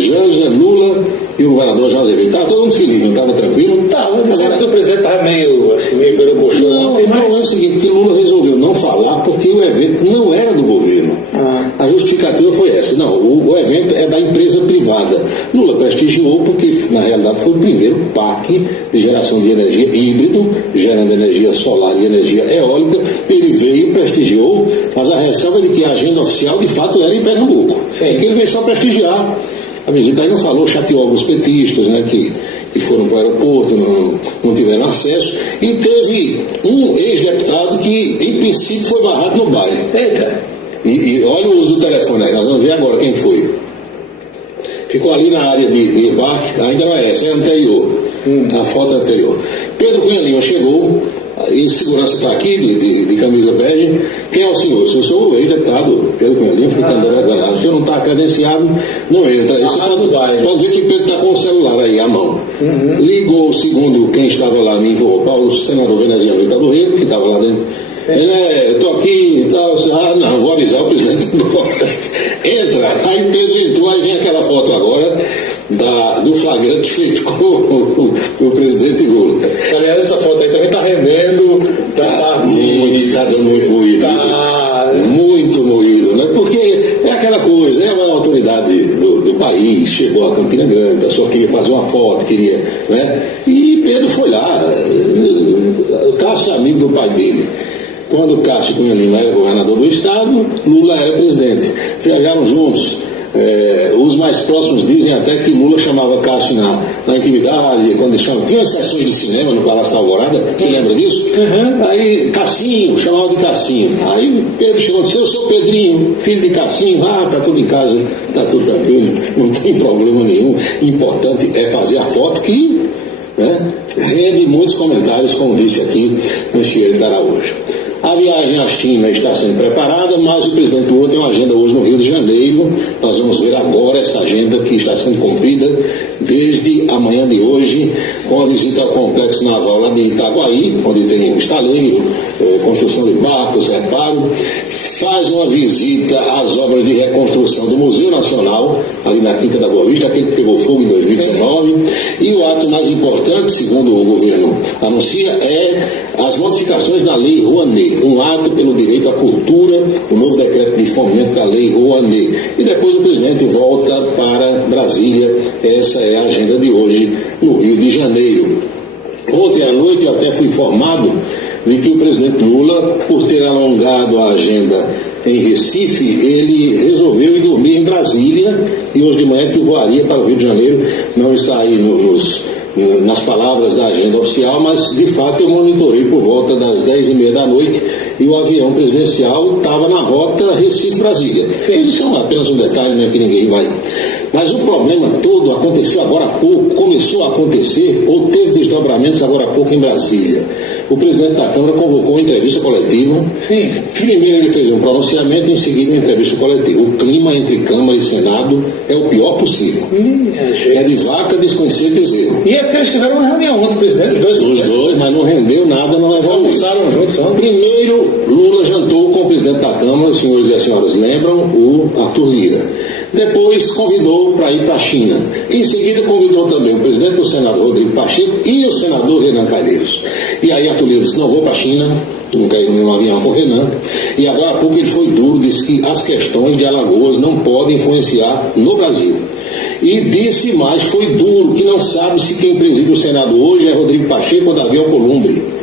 Janja, Lula e o governador João Azevedo. Estava todo mundo feliz, não estava tranquilo? Agora o presidente estava meio pelo colchão. Não, é o seguinte, que Lula resolveu não falar porque o evento não era do governo. A justificativa foi essa. Não, o evento é da empresa privada. Lula prestigiou porque, na realidade, foi o primeiro PAC de geração de energia híbrido, gerando energia solar e energia eólica. Ele veio, prestigiou, mas a ressalva de que a agenda oficial, de fato, era em Pernambuco. Sim. E que ele veio só prestigiar. A visita aí não falou, chateou alguns petistas, né, que foram para o aeroporto, não tiveram acesso. E teve um ex-deputado que, em princípio, foi barrado no baile. Eita! E olha o uso do telefone aí, nós vamos ver agora quem foi. Ficou ali na área de embarque, ainda não é essa, é a anterior, a foto anterior. Pedro Cunha Lima chegou, e segurança está aqui, de camisa bege. Quem é o senhor? Eu sou o ex-deputado Pedro Cunha Lima, fui candidato a governador. Se eu não está credenciado, não entra. Você pode ver que Pedro está com o celular aí à mão. Ligou, segundo quem estava lá, me informou, o senador veneziano Ricardo Rego, que estava lá dentro. Eu estou aqui e tal. Não, vou avisar o presidente agora. Entra. Aí Pedro entrou, aí vem aquela foto agora do flagrante feito com o presidente Lula. Aliás, essa foto aí também está rendendo. Está dando muito moído. Muito moído, né? Porque é aquela coisa, é uma autoridade do país, chegou a Campina Grande, a pessoa queria fazer uma foto, queria, né? E Pedro foi lá. O Cássio é amigo do pai dele. Quando Cássio Cunha Lima era governador do estado, Lula era presidente. Viajaram juntos. Os Os mais próximos dizem até que Lula chamava Cássio na intimidade, quando tinha sessões de cinema no Palácio da Alvorada, você lembra disso? Aí Cassinho, chamava de Cassinho. Aí Pedro chegou e disse: eu sou Pedrinho, filho de Cassinho, tá tudo em casa, tá tudo tranquilo, não tem problema nenhum. Importante é fazer a foto que, né, rende muitos comentários, como disse aqui Anchieta Araújo. A viagem à China está sendo preparada, mas o presidente Lula tem uma agenda hoje no Rio de Janeiro. Nós vamos ver agora essa agenda que está sendo cumprida desde a manhã de hoje, com a visita ao Complexo Naval lá de Itaguaí, onde tem um estaleiro, construção de barcos, reparo. Faz uma visita às obras de reconstrução do Museu Nacional, ali na Quinta da Boa Vista, aquele que pegou fogo em 2019. E o ato mais importante, segundo o governo anuncia, é as modificações da Lei Rouanet, um ato pelo direito à cultura, o novo decreto de fomento da Lei Rouanet. E depois o presidente volta para Brasília. Essa é a agenda de hoje no Rio de Janeiro. Ontem à noite eu até fui informado de que o presidente Lula, por ter alongado a agenda em Recife, ele resolveu ir dormir em Brasília e hoje de manhã que voaria para o Rio de Janeiro. Não está aí nas palavras da agenda oficial, mas de fato eu monitorei por volta das 10h30 da noite e o avião presidencial estava na rota Recife-Brasília. Isso é apenas um detalhe, não é que ninguém vai. Mas o problema todo aconteceu agora há pouco, começou a acontecer, ou teve desdobramentos agora há pouco em Brasília. O presidente da Câmara convocou uma entrevista coletiva. Sim. Primeiro ele fez um pronunciamento e em seguida uma entrevista coletiva. O clima entre Câmara e Senado é o pior possível. É de vaca desconhecer bezerro. E é que eles tiveram uma reunião ontem, presidente, os dois, mas não rendeu nada, não evoluiu. Primeiro, Lula jantou com o presidente da Câmara, os senhores e as senhoras lembram, o Arthur Lira. Depois convidou para ir para a China. Em seguida convidou também o presidente do Senado, Rodrigo Pacheco, e o senador Renan Calheiros. E aí Arthur Lira disse: não vou para a China, não quero ir no mesmo avião com o Renan. E agora há pouco ele foi duro, disse que as questões de Alagoas não podem influenciar no Brasil. E disse mais, foi duro, que não sabe se quem preside o Senado hoje é Rodrigo Pacheco ou Davi Alcolumbre.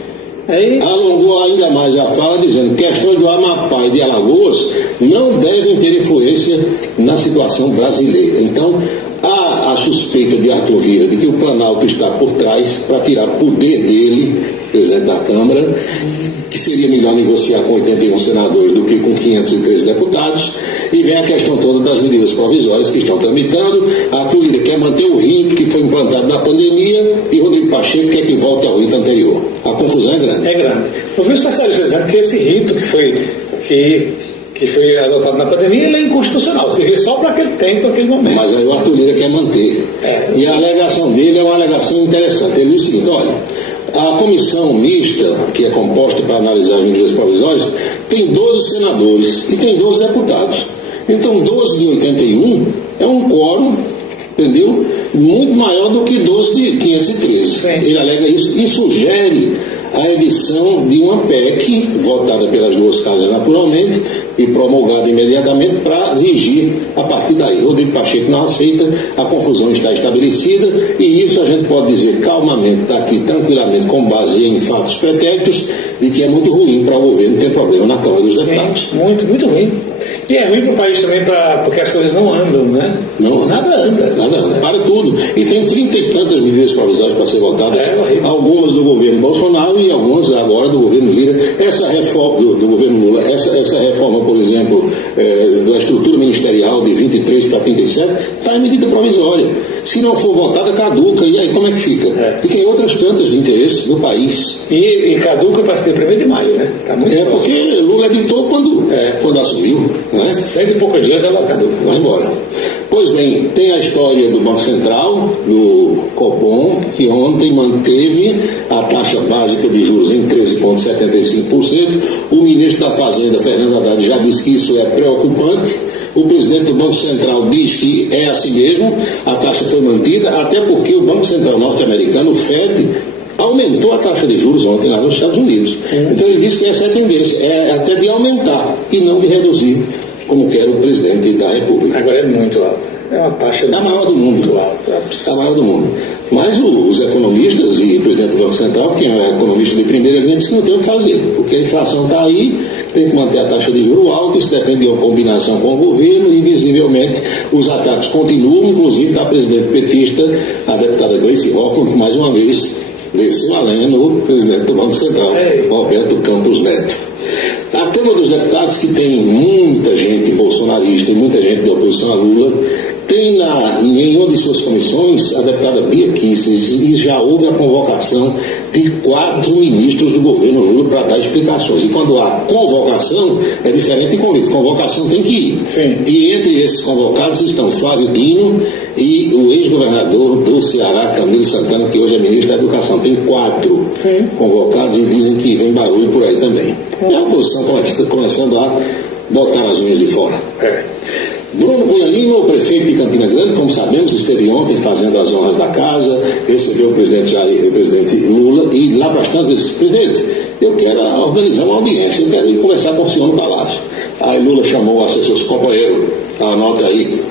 Alongou ainda mais a fala, dizendo que questões do Amapá e de Alagoas não devem ter influência na situação brasileira. Então, há a suspeita de Arthur Lira de que o Planalto está por trás para tirar poder dele, presidente da Câmara, que seria melhor negociar com 81 senadores do que com 513 deputados. E vem a questão toda das medidas provisórias que estão tramitando. Arthur Lira quer manter o rito que foi implantado na pandemia e Rodrigo Pacheco quer que volte ao rito anterior. A confusão é grande. É grande. Eu vi os especialistas dizendo que esse rito que foi adotado na pandemia, ele é inconstitucional, servia só para aquele tempo, aquele momento. Mas aí o Arthur Lira quer manter. E a alegação dele é uma alegação interessante. Ele diz o seguinte: olha, a comissão mista, que é composta para analisar as medidas provisórias, tem 12 senadores e tem 12 deputados. Então 12 de 81 é um quórum, entendeu? Muito maior do que 12 de 513. Sim. Ele alega isso e sugere a edição de uma PEC, votada pelas duas casas naturalmente, e promulgada imediatamente para vigir a partir daí. Rodrigo Pacheco não aceita, a confusão está estabelecida, e isso a gente pode dizer calmamente, daqui tranquilamente, com base em fatos pretéritos, de que é muito ruim para o governo ter problema na Câmara dos Deputados. Muito, muito ruim. E é ruim para o país também, porque as coisas não andam, né? Não, nada anda, para tudo. E tem 30 e tantas medidas provisórias para ser votadas, algumas do governo Bolsonaro e algumas agora do governo Lira. Essa reforma do governo Lula, essa reforma, por exemplo, da estrutura ministerial de 23 para 37, está em medida provisória. Se não for votada, caduca. E aí como é que fica? E tem outras tantas de interesse do país. E caduca para ser 1º de maio, né? Tá muito porque Lula editou quando assumiu. Né? 100 e poucos dias ela caduca. Vai embora. Pois bem, tem a história do Banco Central, do Copom, que ontem manteve a taxa básica de juros em 13,75%. O ministro da Fazenda, Fernando Haddad, já disse que isso é preocupante. O presidente do Banco Central diz que é assim mesmo, a taxa foi mantida, até porque o Banco Central norte-americano, o FED, aumentou a taxa de juros ontem lá nos Estados Unidos. Então ele disse que essa é a tendência, é até de aumentar e não de reduzir, como quer o presidente da República. Agora é muito alta. É uma taxa maior do mundo. A maior do mundo. Mas os economistas e o presidente do Banco Central, quem é economista de primeira linha, diz que não tem o que fazer, porque a inflação está aí tem que manter a taxa de juros alta, isso depende de uma combinação com o governo, e visivelmente os ataques continuam, inclusive da presidente petista, a deputada Gleice Hoffmann, que mais uma vez desceu além no presidente do Banco Central, Roberto Campos Neto. A Câmara dos Deputados, que tem muita gente bolsonarista e muita gente de oposição a Lula, tem em uma de suas comissões a deputada Bia Kicis, e já houve a convocação de 4 ministros do governo Lula para dar explicações. E quando há convocação, é diferente de convite. Convocação tem que ir. Sim. E entre esses convocados estão Flávio Dino e o ex-governador do Ceará, Camilo Santana, que hoje é ministro da Educação. Tem 4 convocados e dizem que vem barulho por aí também. E a oposição está começando a botar as unhas de fora. Bruno Cunha Lima, o prefeito de Campina Grande, como sabemos, esteve ontem fazendo as honras da casa, recebeu o presidente Lula e lá bastante disse: presidente, eu quero organizar uma audiência, eu quero ir conversar com o senhor no Palácio. Aí Lula chamou o assessor companheiro, anota aí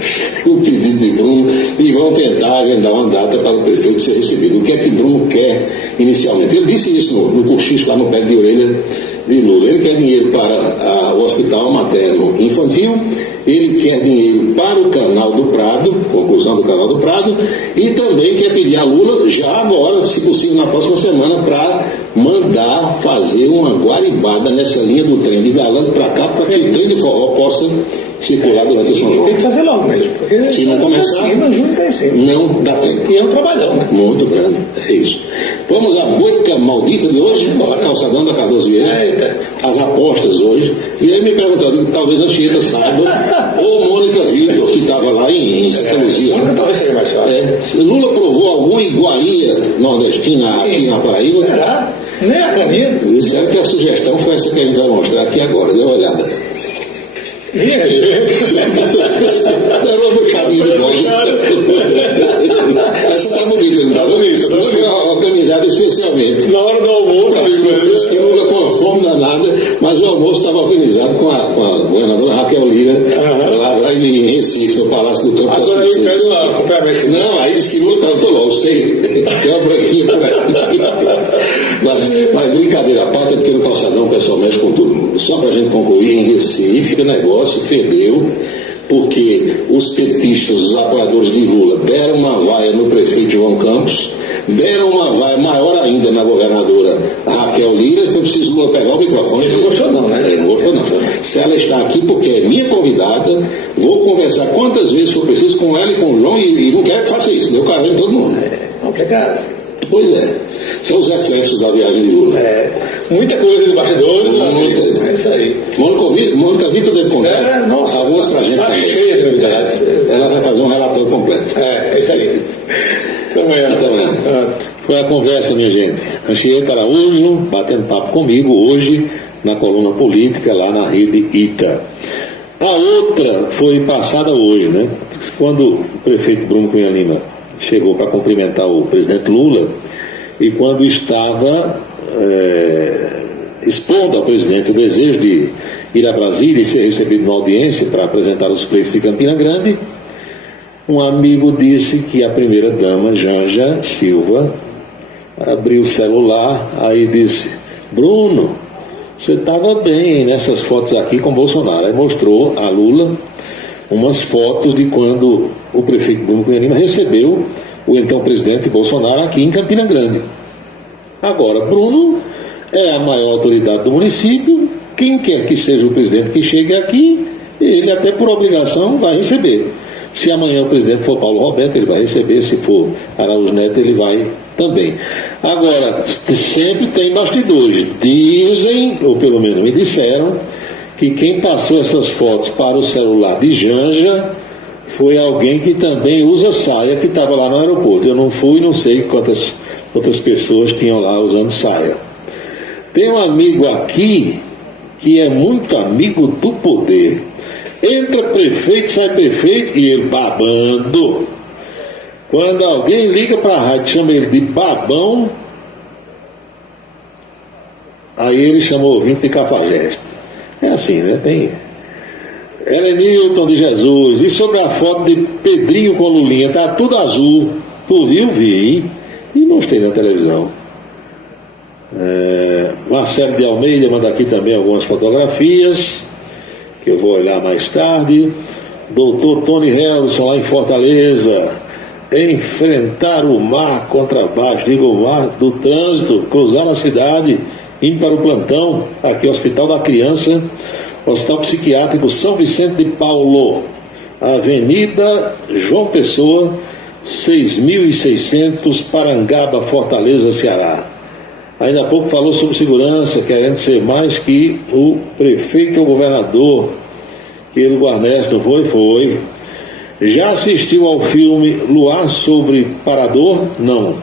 o pedido de Bruno, e vão tentar agendar uma data para o prefeito ser recebido. O que é que Bruno quer inicialmente? Ele disse isso no cochicho lá no pé de orelha de Lula. Ele quer dinheiro para o Hospital Materno Infantil, ele quer dinheiro para o Canal do Prado, conclusão do Canal do Prado, e também quer pedir a Lula, já agora, se possível na próxima semana, para mandar fazer uma guaribada nessa linha do trem de Galante para cá, para que o trem de forró possa circular durante o São João. Tem que fazer logo mesmo, porque se não começar, não dá tempo. E é um trabalhão, né? Muito grande, é isso. Vamos à boica maldita de hoje, calçadão da Cardoso Vieira. As apostas hoje. E aí me perguntando, talvez a Anchieta saiba, ou Mônica Vitor, que estava lá em Santa Luzia. Talvez seja mais fácil. Lula provou alguma iguaria nordestina aqui na Paraíba? Será? Nem a caminha. Disseram que a sugestão foi essa que a gente vai mostrar aqui agora. Dê uma olhada. Minha gente. Era uma buchadinha de voz. Essa tá bonita, não tá bonita? Foi organizada especialmente. Na hora do almoço, Diz que Lula com uma fome danada, mas o almoço estava organizado com a governadora Raquel Lira, lá em Recife, no Palácio do Campo das Agora eu Princesas. quero acompanhamento. Não, aí diz que Lula perguntou logo, tem uma branquinha por aí. Mas brincadeira à parte, porque no calçadão o pessoal mexe com tudo. Só para a gente concluir, em Recife, o negócio fedeu, porque os petistas, os apoiadores de Lula, deram uma vaia no prefeito João Campos, deram uma vaia maior ainda na governadora Raquel Lira, foi preciso Lula pegar o microfone. Não gostou não, né? Não gostou não. Se ela está aqui porque é minha convidada, vou conversar quantas vezes for preciso com ela e com o João, e não quero que faça isso, deu caralho em todo mundo. Complicado. Pois é, são os reflexos da viagem de Lula. Muita coisa de bastidores. Muita. É isso aí. Mônica Vitor deve contar algumas pra gente também. Cheia de novidades. Ela vai fazer um relatório completo. É isso aí. Até amanhã. Foi a conversa, minha gente. Anchieta Araújo batendo papo comigo hoje na coluna política lá na rede ITA. A outra foi passada hoje, né? Quando o prefeito Bruno Cunha Lima chegou para cumprimentar o presidente Lula, e quando estava expondo ao presidente o desejo de ir a Brasília e ser recebido numa audiência para apresentar os pleitos de Campina Grande, um amigo disse que a primeira-dama, Janja Silva, abriu o celular, aí disse: Bruno, você estava bem nessas fotos aqui com Bolsonaro. Aí mostrou a Lula umas fotos de quando o prefeito Bruno Cunha Lima recebeu o então presidente Bolsonaro aqui em Campina Grande. Agora, Bruno é a maior autoridade do município, quem quer que seja o presidente que chegue aqui, ele até por obrigação vai receber. Se amanhã o presidente for Paulo Roberto, ele vai receber, se for Araújo Neto, ele vai também. Agora, sempre tem bastidores. Dizem, ou pelo menos me disseram, que quem passou essas fotos para o celular de Janja foi alguém que também usa saia, que estava lá no aeroporto. Eu não fui, não sei quantas outras pessoas tinham lá usando saia. Tem um amigo aqui que é muito amigo do poder. Entra prefeito, sai prefeito, e ele babando. Quando alguém liga para a rádio, chama ele de babão, aí ele chama o ouvinte de cafajeste. É assim, né? Tem Helenilton de Jesus. E sobre a foto de Pedrinho com Lulinha, tá tudo azul. Tu viu? Vi. E mostrei na televisão. Marcelo de Almeida manda aqui também algumas fotografias, que eu vou olhar mais tarde. Doutor Tony Helson, lá em Fortaleza, enfrentar o mar contra baixo, digo, o mar do trânsito, cruzar a cidade, indo para o plantão, aqui Hospital da Criança, Hospital Psiquiátrico São Vicente de Paulo, Avenida João Pessoa, 6.600, Parangaba, Fortaleza, Ceará. Ainda há pouco falou sobre segurança, querendo ser mais que o prefeito ou governador, Pedro Guarnés, não foi? Foi. Já assistiu ao filme Luar sobre Parador? Não.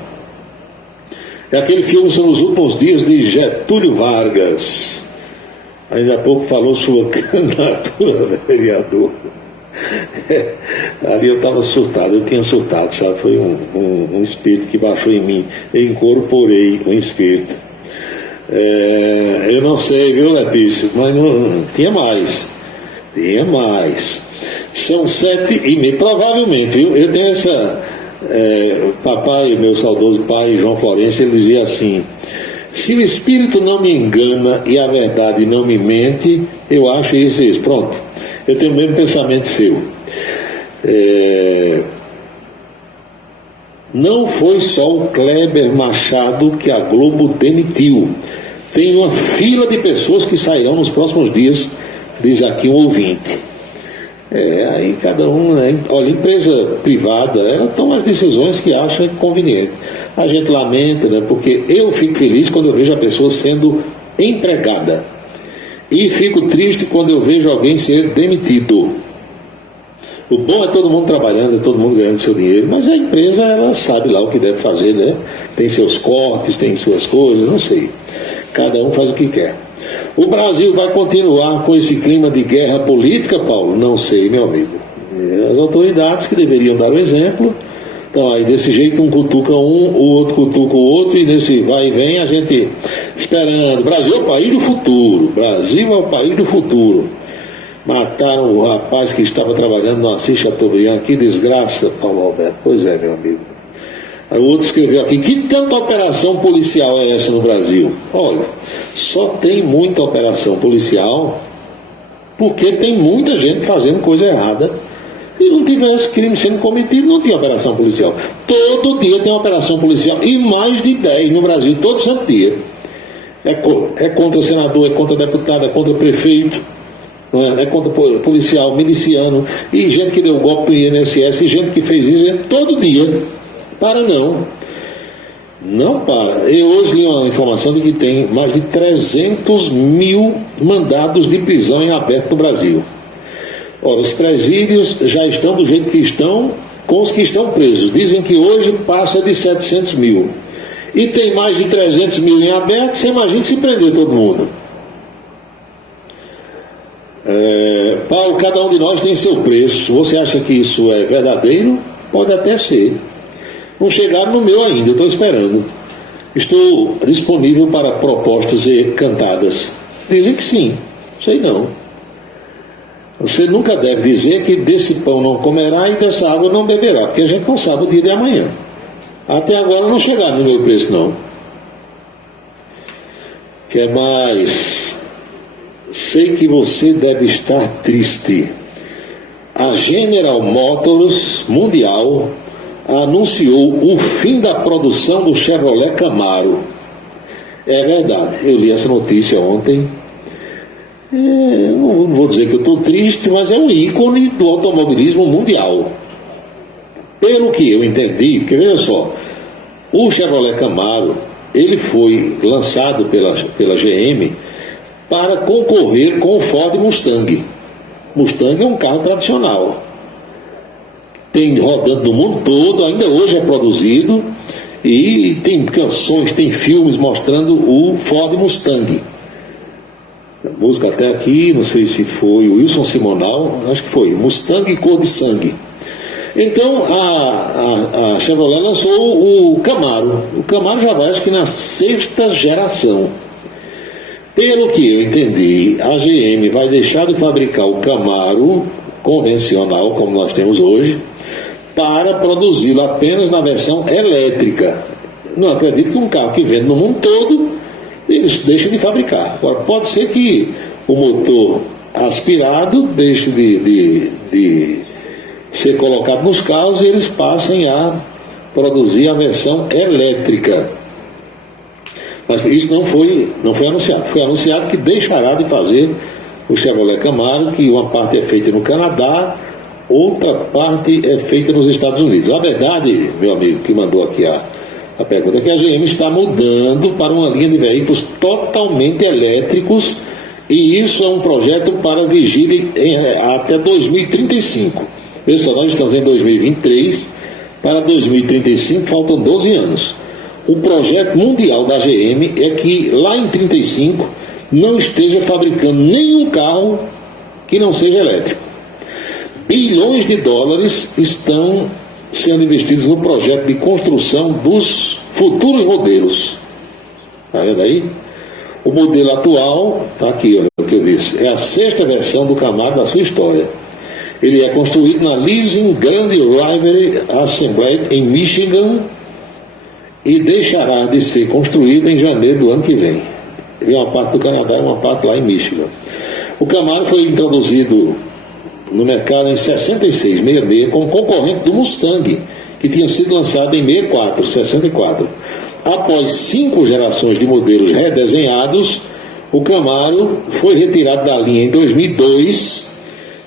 É aquele filme sobre os últimos dias de Getúlio Vargas. Ainda há pouco falou sobre a candidatura vereador. Ali eu estava surtado, eu tinha surtado, sabe? Foi um espírito que baixou em mim. Eu incorporei um espírito. Eu não sei, viu, Letícia? Mas não, tinha mais. Tinha mais. São 7h30, provavelmente, viu? Eu tenho essa. Papai, meu saudoso pai, João Florencio, ele dizia assim: se o espírito não me engana e a verdade não me mente, eu acho isso e isso. Pronto. Eu tenho o mesmo pensamento seu. Não foi só o Kleber Machado que a Globo demitiu. Tem uma fila de pessoas que sairão nos próximos dias, diz aqui um ouvinte. Aí cada um, né? Olha, empresa privada, ela toma as decisões que acha conveniente. A gente lamenta, né? Porque eu fico feliz quando eu vejo a pessoa sendo empregada. E fico triste quando eu vejo alguém ser demitido. O bom é todo mundo trabalhando, é todo mundo ganhando seu dinheiro, mas a empresa, ela sabe lá o que deve fazer, né? Tem seus cortes, tem suas coisas, não sei. Cada um faz o que quer. O Brasil vai continuar com esse clima de guerra política, Paulo? Não sei, meu amigo. As autoridades que deveriam dar o exemplo. Então, aí desse jeito um cutuca um, o outro cutuca o outro, e nesse vai e vem a gente esperando. Brasil é o país do futuro. Brasil é o país do futuro. Mataram o rapaz que estava trabalhando no Assis Chateaubriand. Que desgraça, Paulo Alberto. Pois é, meu amigo. Aí o outro escreveu aqui: que tanta operação policial é essa no Brasil? Olha, só tem muita operação policial porque tem muita gente fazendo coisa errada. Se não tivesse crime sendo cometido, não tinha operação policial. Todo dia tem operação policial, e mais de 10 no Brasil, todo santo dia. É contra senador, é contra deputado, é contra prefeito, não é? É contra policial, miliciano, e gente que deu golpe no INSS, e gente que fez isso todo dia. Para não. Não para. Eu hoje li uma informação de que tem mais de 300 mil mandados de prisão em aberto no Brasil. Ora, os presídios já estão do jeito que estão, com os que estão presos. Dizem que hoje passa de 700 mil. E tem mais de 300 mil em aberto, você imagina se prender todo mundo. Paulo, cada um de nós tem seu preço. Você acha que isso é verdadeiro? Pode até ser. Não chegaram no meu ainda, eu estou esperando. Estou disponível para propostas e cantadas. Dizem que sim, sei não. Você nunca deve dizer que desse pão não comerá e dessa água não beberá, porque a gente não sabe o dia de amanhã. Até agora não chegaram no meu preço, não. Quer mais? Sei que você deve estar triste. A General Motors Mundial anunciou o fim da produção do Chevrolet Camaro. É verdade, eu li essa notícia ontem. Não vou dizer que eu estou triste, mas é um ícone do automobilismo mundial. Pelo que eu entendi, porque veja só, o Chevrolet Camaro, ele foi lançado pela GM para concorrer com o Ford Mustang. Mustang é um carro tradicional. Tem rodando no mundo todo, ainda hoje é produzido, e tem canções, tem filmes mostrando o Ford Mustang. A música até aqui, não sei se foi o Wilson Simonal, acho que foi Mustang Cor de Sangue. Então a Chevrolet lançou o Camaro. O Camaro já vai, acho que na 6ª geração. Pelo que eu entendi, a GM vai deixar de fabricar o Camaro convencional, como nós temos hoje, para produzi-lo apenas na versão elétrica. Não acredito que um carro que vende no mundo todo eles deixam de fabricar. Agora, pode ser que o motor aspirado deixe de ser colocado nos carros e eles passem a produzir a versão elétrica. Mas isso não foi anunciado. Foi anunciado que deixará de fazer o Chevrolet Camaro, que uma parte é feita no Canadá, outra parte é feita nos Estados Unidos. A verdade, meu amigo que mandou aqui a pergunta, é que a GM está mudando para uma linha de veículos totalmente elétricos, e isso é um projeto para vigir até 2035. Pessoal, nós estamos em 2023, para 2035 faltam 12 anos. O projeto mundial da GM é que lá em 35 não esteja fabricando nenhum carro que não seja elétrico. Bilhões de dólares estão sendo investidos no projeto de construção dos futuros modelos. Está vendo aí? O modelo atual, está aqui, olha o que eu disse, é a 6ª versão do Camaro da sua história. Ele é construído na Leasing Grand River Assembly em Michigan e deixará de ser construído em janeiro do ano que vem. Tem uma parte do Canadá e uma parte lá em Michigan. O Camaro foi introduzido no mercado em 66 como concorrente do Mustang, que tinha sido lançado em 64. Após 5 gerações de modelos redesenhados, o Camaro foi retirado da linha em 2002,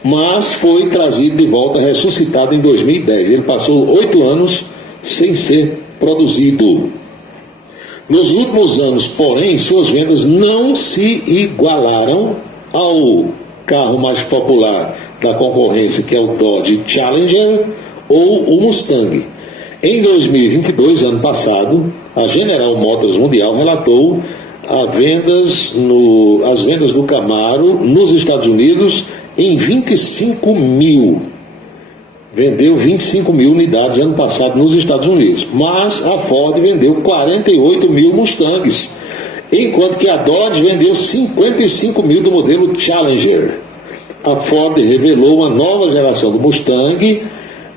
mas foi trazido de volta, ressuscitado em 2010. Ele passou 8 anos sem ser produzido. Nos últimos anos, porém, suas vendas não se igualaram ao carro mais popular da concorrência, que é o Dodge Challenger ou o Mustang. Em 2022, ano passado, a General Motors Mundial relatou as vendas do Camaro nos Estados Unidos em 25 mil. Vendeu 25 mil unidades ano passado nos Estados Unidos, mas a Ford vendeu 48 mil Mustangs, enquanto que a Dodge vendeu 55 mil do modelo Challenger. A Ford revelou uma nova geração do Mustang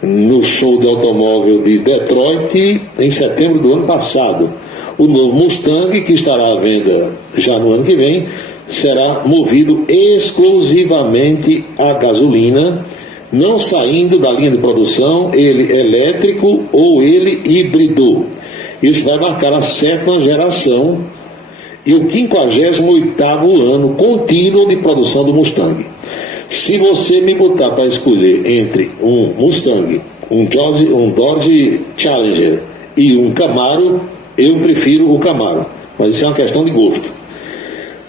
no show de automóvel de Detroit em setembro do ano passado. O novo Mustang, que estará à venda já no ano que vem, será movido exclusivamente a gasolina, não saindo da linha de produção ele elétrico ou ele híbrido. Isso vai marcar a 7ª geração e o 58º ano contínuo de produção do Mustang. Se você me botar para escolher entre um Mustang, um Dodge Challenger e um Camaro, eu prefiro o Camaro, mas isso é uma questão de gosto.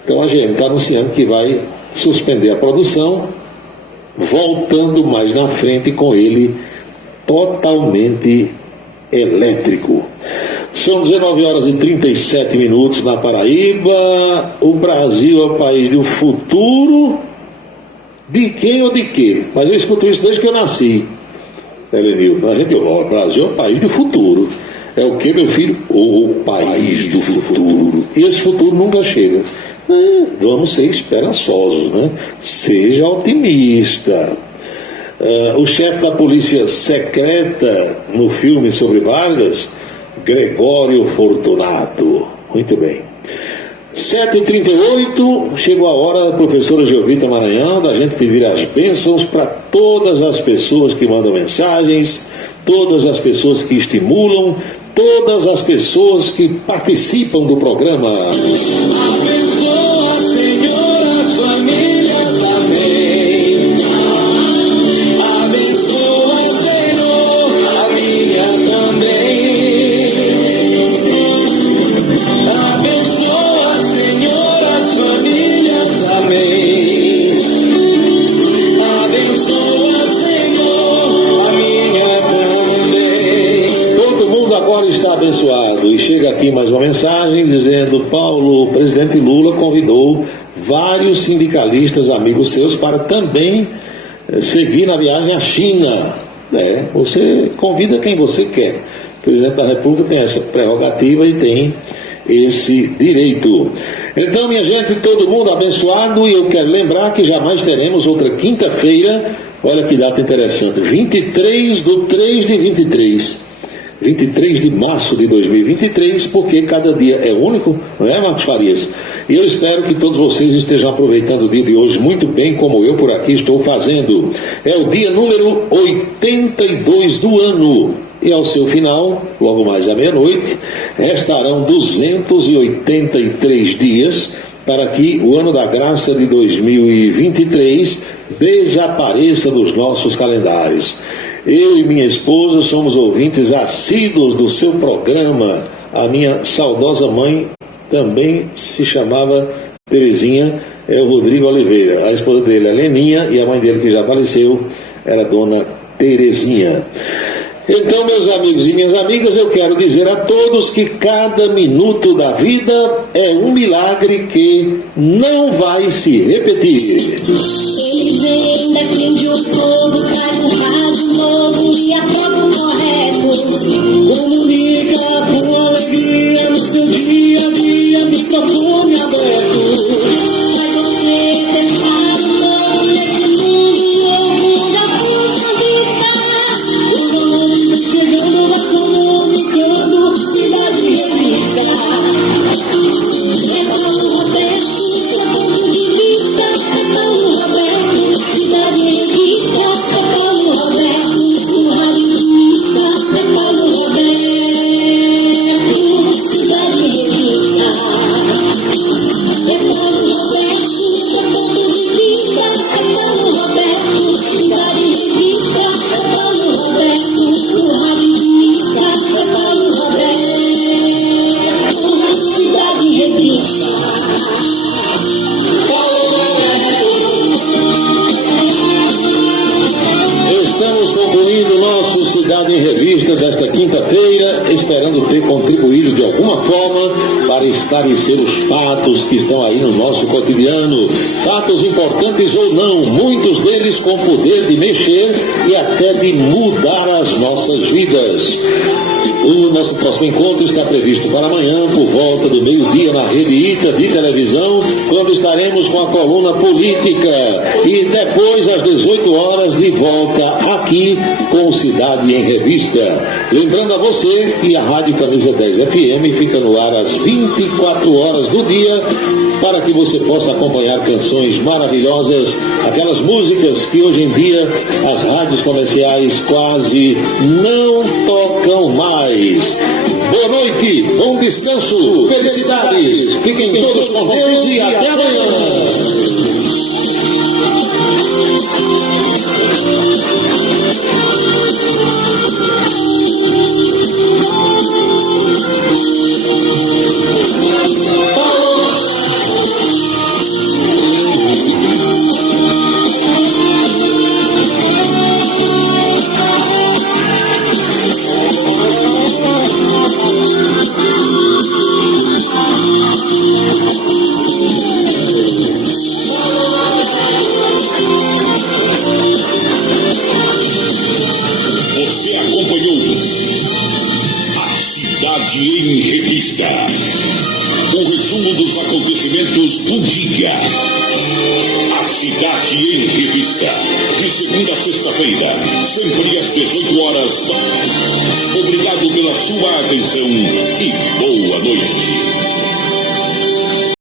Então a GM está anunciando que vai suspender a produção, voltando mais na frente com ele totalmente elétrico. São 19h37 na Paraíba. O Brasil é o país do futuro. De quem ou de quê? Mas eu escuto isso desde que eu nasci. O Brasil é o país do futuro. É o que, meu filho? O país do futuro. E esse futuro nunca chega. Vamos ser esperançosos, né? Seja otimista. O chefe da polícia secreta no filme sobre Vargas, Gregório Fortunato. Muito bem. 7h38, chegou a hora, professora Geovita Maranhão, da gente pedir as bênçãos para todas as pessoas que mandam mensagens, todas as pessoas que estimulam, todas as pessoas que participam do programa. Abençoa, Senhor, as famílias, amém. Abençoa, Senhor, a minha também. Abençoa, Senhor, as famílias, amém. Abençoa, Senhor, a minha também. Todo mundo agora está abençoado. E chega aqui mais uma mensagem dizendo: Paulo, o presidente Lula convidou vários sindicalistas amigos seus para também seguir na viagem à China. Você convida quem você quer. O presidente da República tem essa prerrogativa e tem esse direito. Então, minha gente, todo mundo abençoado. E eu quero lembrar que jamais teremos outra quinta-feira. Olha que data interessante, 23/3/23. 23 de março de 2023, porque cada dia é único, não é, Marcos Farias? E eu espero que todos vocês estejam aproveitando o dia de hoje muito bem, como eu por aqui estou fazendo. É o dia número 82 do ano. E ao seu final, logo mais à meia-noite, restarão 283 dias para que o ano da graça de 2023 desapareça dos nossos calendários. Eu e minha esposa somos ouvintes assíduos do seu programa. A minha saudosa mãe também se chamava Terezinha, é o Rodrigo Oliveira. A esposa dele é Leninha e a mãe dele, que já faleceu, era Dona Terezinha. Então, meus amigos e minhas amigas, eu quero dizer a todos que cada minuto da vida é um milagre que não vai se repetir. Eles ainda atende o povo, traz um rádio novo e aprova o correto. Comunica com alegria no seu dia a dia, microfone aberto. Vai você tentar um novo nesse mundo louco, onde a força está. O nome chegando, vai comunicando, cidade revista. É Paulo Roberto, seu ponto de vista. É Paulo Roberto, cidade revista. É Paulo Roberto, o rádio revista. É Paulo Roberto, cidade revista. É Paulo Roberto, seu ponto de vista. É Paulo Roberto, cidade revista. É Paulo Roberto, o rádio revista. É Paulo Roberto, cidade revista. Estamos concluindo nosso Cidade em Revista desta quinta-feira, esperando ter contribuído de alguma forma para esclarecer os fatos que estão aí no nosso cotidiano. Fatos importantes ou não, muitos deles com poder de mexer e até de mudar as nossas vidas. O nosso próximo encontro está previsto para amanhã, por volta do meio-dia, na Rede ITA de televisão, quando estaremos com a coluna política. E depois, às 18 horas, de volta aqui com Cidade em Revista. Lembrando a você que a Rádio Camisa 10 FM fica no ar às 24 horas do dia, para que você possa acompanhar canções maravilhosas, aquelas músicas que hoje em dia as rádios comerciais quase não tocam mais. Boa noite, bom descanso, felicidades, fiquem todos com Deus e até amanhã. Você acompanhou a Cidade em Revista. O resumo dos acontecimentos do dia. A Cidade em Revista. De segunda a sexta-feira, sempre às 18 horas. Obrigado pela sua atenção e